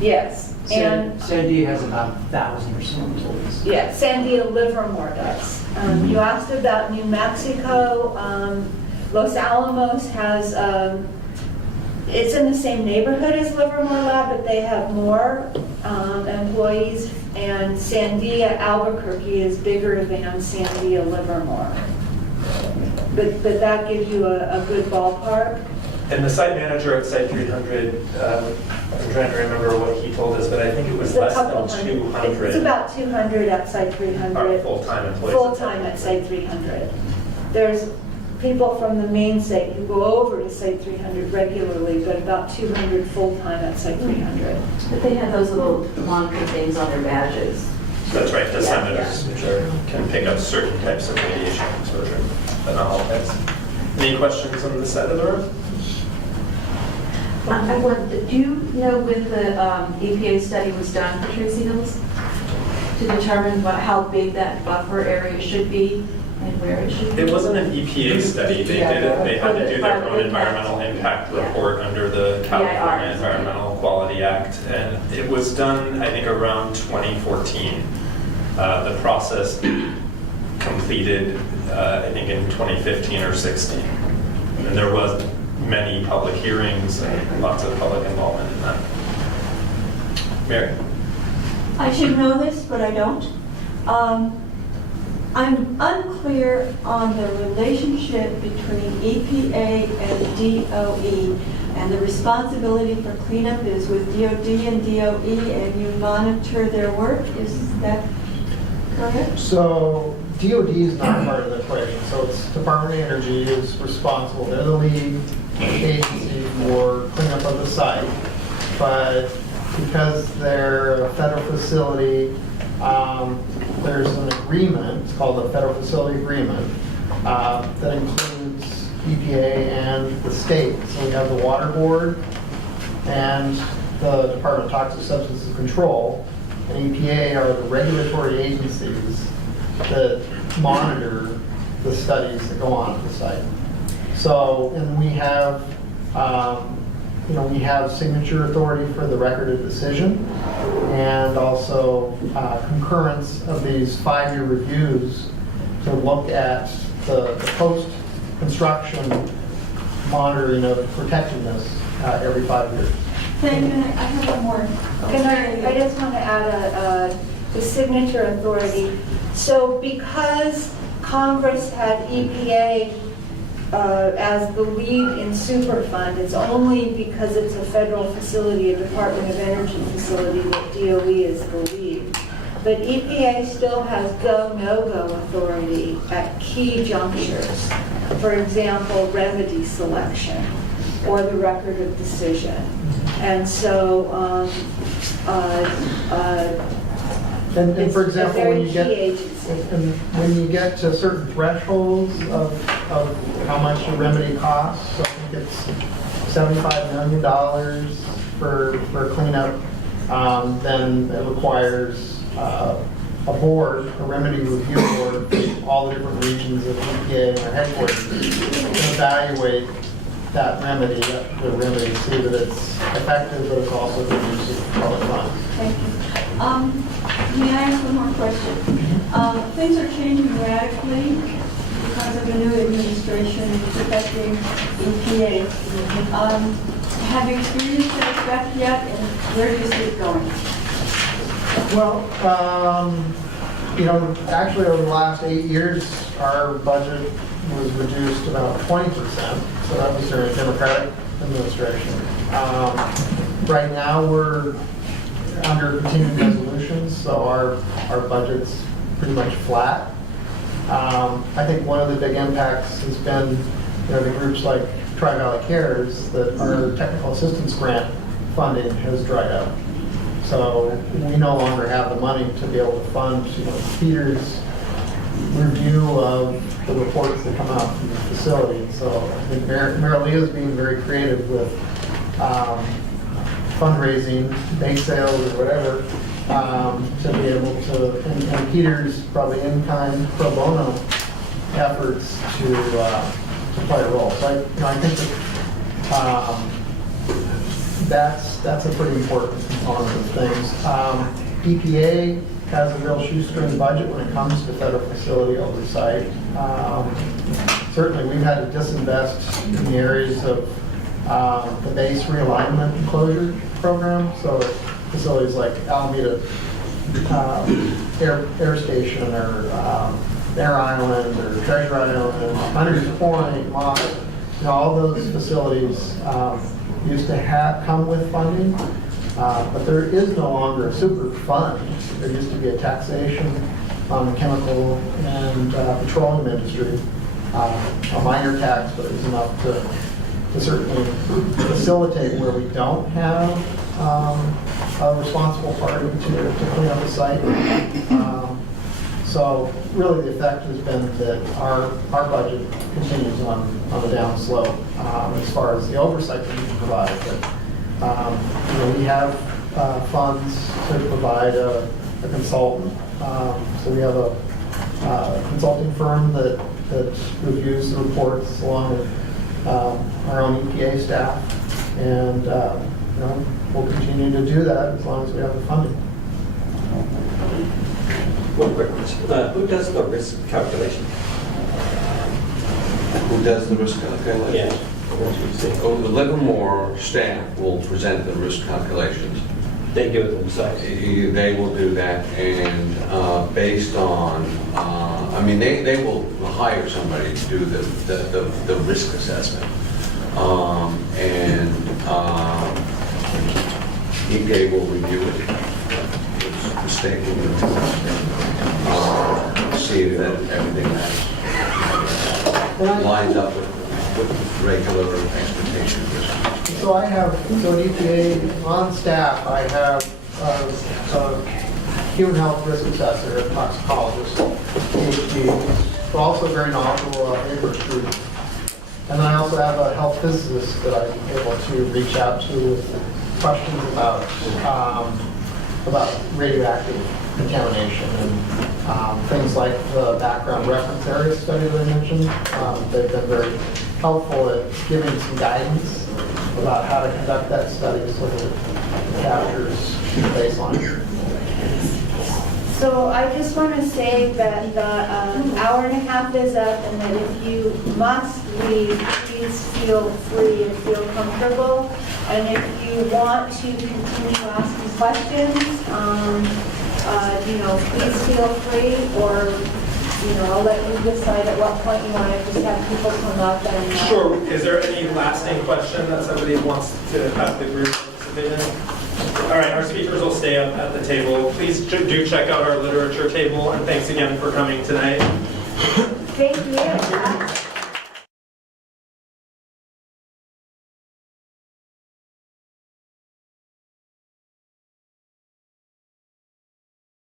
yes. And Sandia has about 1,000 or so employees. yeah, Sandia Livermore does. You asked about New Mexico. Los Alamos has, it's in the same neighborhood as Livermore Lab, but they have more employees. And Sandia Albuquerque is bigger than Sandia Livermore. But that gives you a good ballpark. And the site manager at Site 300, I'm trying to remember what he told us, but I think it was It's a less couple than hundred. 200 It's about 200 at Site are 300. full-time employees. Full-time at Site 300. There's people from the main site who go over to Site 300 regularly, but about 200 full-time at Site 300. But they have those little monitor things on their badges. That's right, the Yeah, senators can pick up certain types of radiation exposure, but not all types. Any questions on this side of the room? I wonder, do you know when the EPA study was done for Tracy Hills to determine how big that buffer area should be and where it should be? It wasn't an EPA study. They did it. They had to do their own environmental impact report under the California Environmental Quality Act, and it was done, I think, around 2014. The process completed, I think, in 2015 or 16, and there was many public hearings and lots of public involvement in that. Mary? I should know this, but I don't. I'm unclear on the relationship between EPA and DOE, and the responsibility for cleanup is with DOD and DOE, and you monitor their work. Is that correct? So DOD is not part of the equation, so it's Department of Energy is responsible. They're the lead agency for cleanup of the site, but because they're a federal facility, there's an agreement, it's called the Federal Facility Agreement, that includes EPA and the state. So we have the Water Board and the Department of Toxic Substances Control, and EPA are the regulatory agencies that monitor the studies that go on at the site. So, and we have, we have signature authority for the record of decision, and also concurrence of these 5-year reviews to look at the post-construction monitoring of protectiveness every 5 years. Thank you. I have one more. I just want to add the signature authority. So because Congress had EPA as the lead in Superfund, it's only because it's a federal facility, a Department of Energy facility, that DOE is the lead. But EPA still has go, no-go authority at key junctures. For example, remedy selection or the record of decision. And so, And for example, when you get key agency. and when you get to certain thresholds of how much a remedy costs, so I think it's $75 million for cleanup, then it requires a board, a remedy review board, for all the different regions of EPA and their headquarters, to evaluate that remedy, see that it's effective, but it's also good use of public funds. Thank you. May I ask one more question? Things are changing radically because of the new administration affecting EPA. Have you experienced that effect yet, and where do you see it going? Well, actually over the last 8 years, our budget was reduced about 20%, so that was during a Democratic administration. Right now, we're under continuing resolutions, so our budget's pretty much flat. I think one of the big impacts has been, the groups like Tri-Valley Cares, that our technical assistance grant funding has dried up. So we no longer have the money to be able to fund, Peter's review of the reports that come out from the facility. So I think Marilee is being very creative with fundraising, bake sales or whatever, to be able to, and Peter's probably in-kind pro bono efforts to play a role. So I think that that's a pretty important component of things. EPA has a real shoestring budget when it comes to federal facility oversight. Certainly, we've had to disinvest in the areas of the base realignment and closure program. So facilities like Alameda Air Station or Air Island or Treasure Island, Hunters Point, Moss, all those facilities used to come with funding, but there is no longer a Superfund. There used to be a taxation on the chemical and petroleum industry, a minor tax, but it was enough to certainly facilitate where we don't have a responsible party to clean up the site. So really the effect has been that our budget continues on the down slope as far as the oversight that we can provide. But we have funds to provide a consultant. So we have a consulting firm that reviews the reports along with our own EPA staff, and we'll continue to do that as long as we have the funding. One quick question. Who does the risk calculation? Who does the risk calculation? Yeah. Oh, the Livermore staff will present the risk calculations. They do it themselves. They will do that, and based on, they will hire somebody to do the risk assessment. EPA will review it. The state will review it. See that everything lines up with regular expectations. So at EPA on staff, I have a human health risk assessor, a toxicologist, PhD, also very knowledgeable English student. And I also have a health physicist that I'm able to reach out to with questions about radioactive contamination and things like the background reference area study that I mentioned. They've been very helpful at giving some guidance about how to conduct that study so that it captures the baseline. So I just want to say that the hour and a half is up, and that if you must leave, please feel free and feel comfortable. And if you want to continue asking questions, please feel free, or I'll let you decide at what point you want to just have people come up and. Sure. Is there any lasting question that somebody wants to have the group participate in? All right, our speakers will stay up at the table. Please do check out our literature table, and thanks again for coming tonight. Thank you.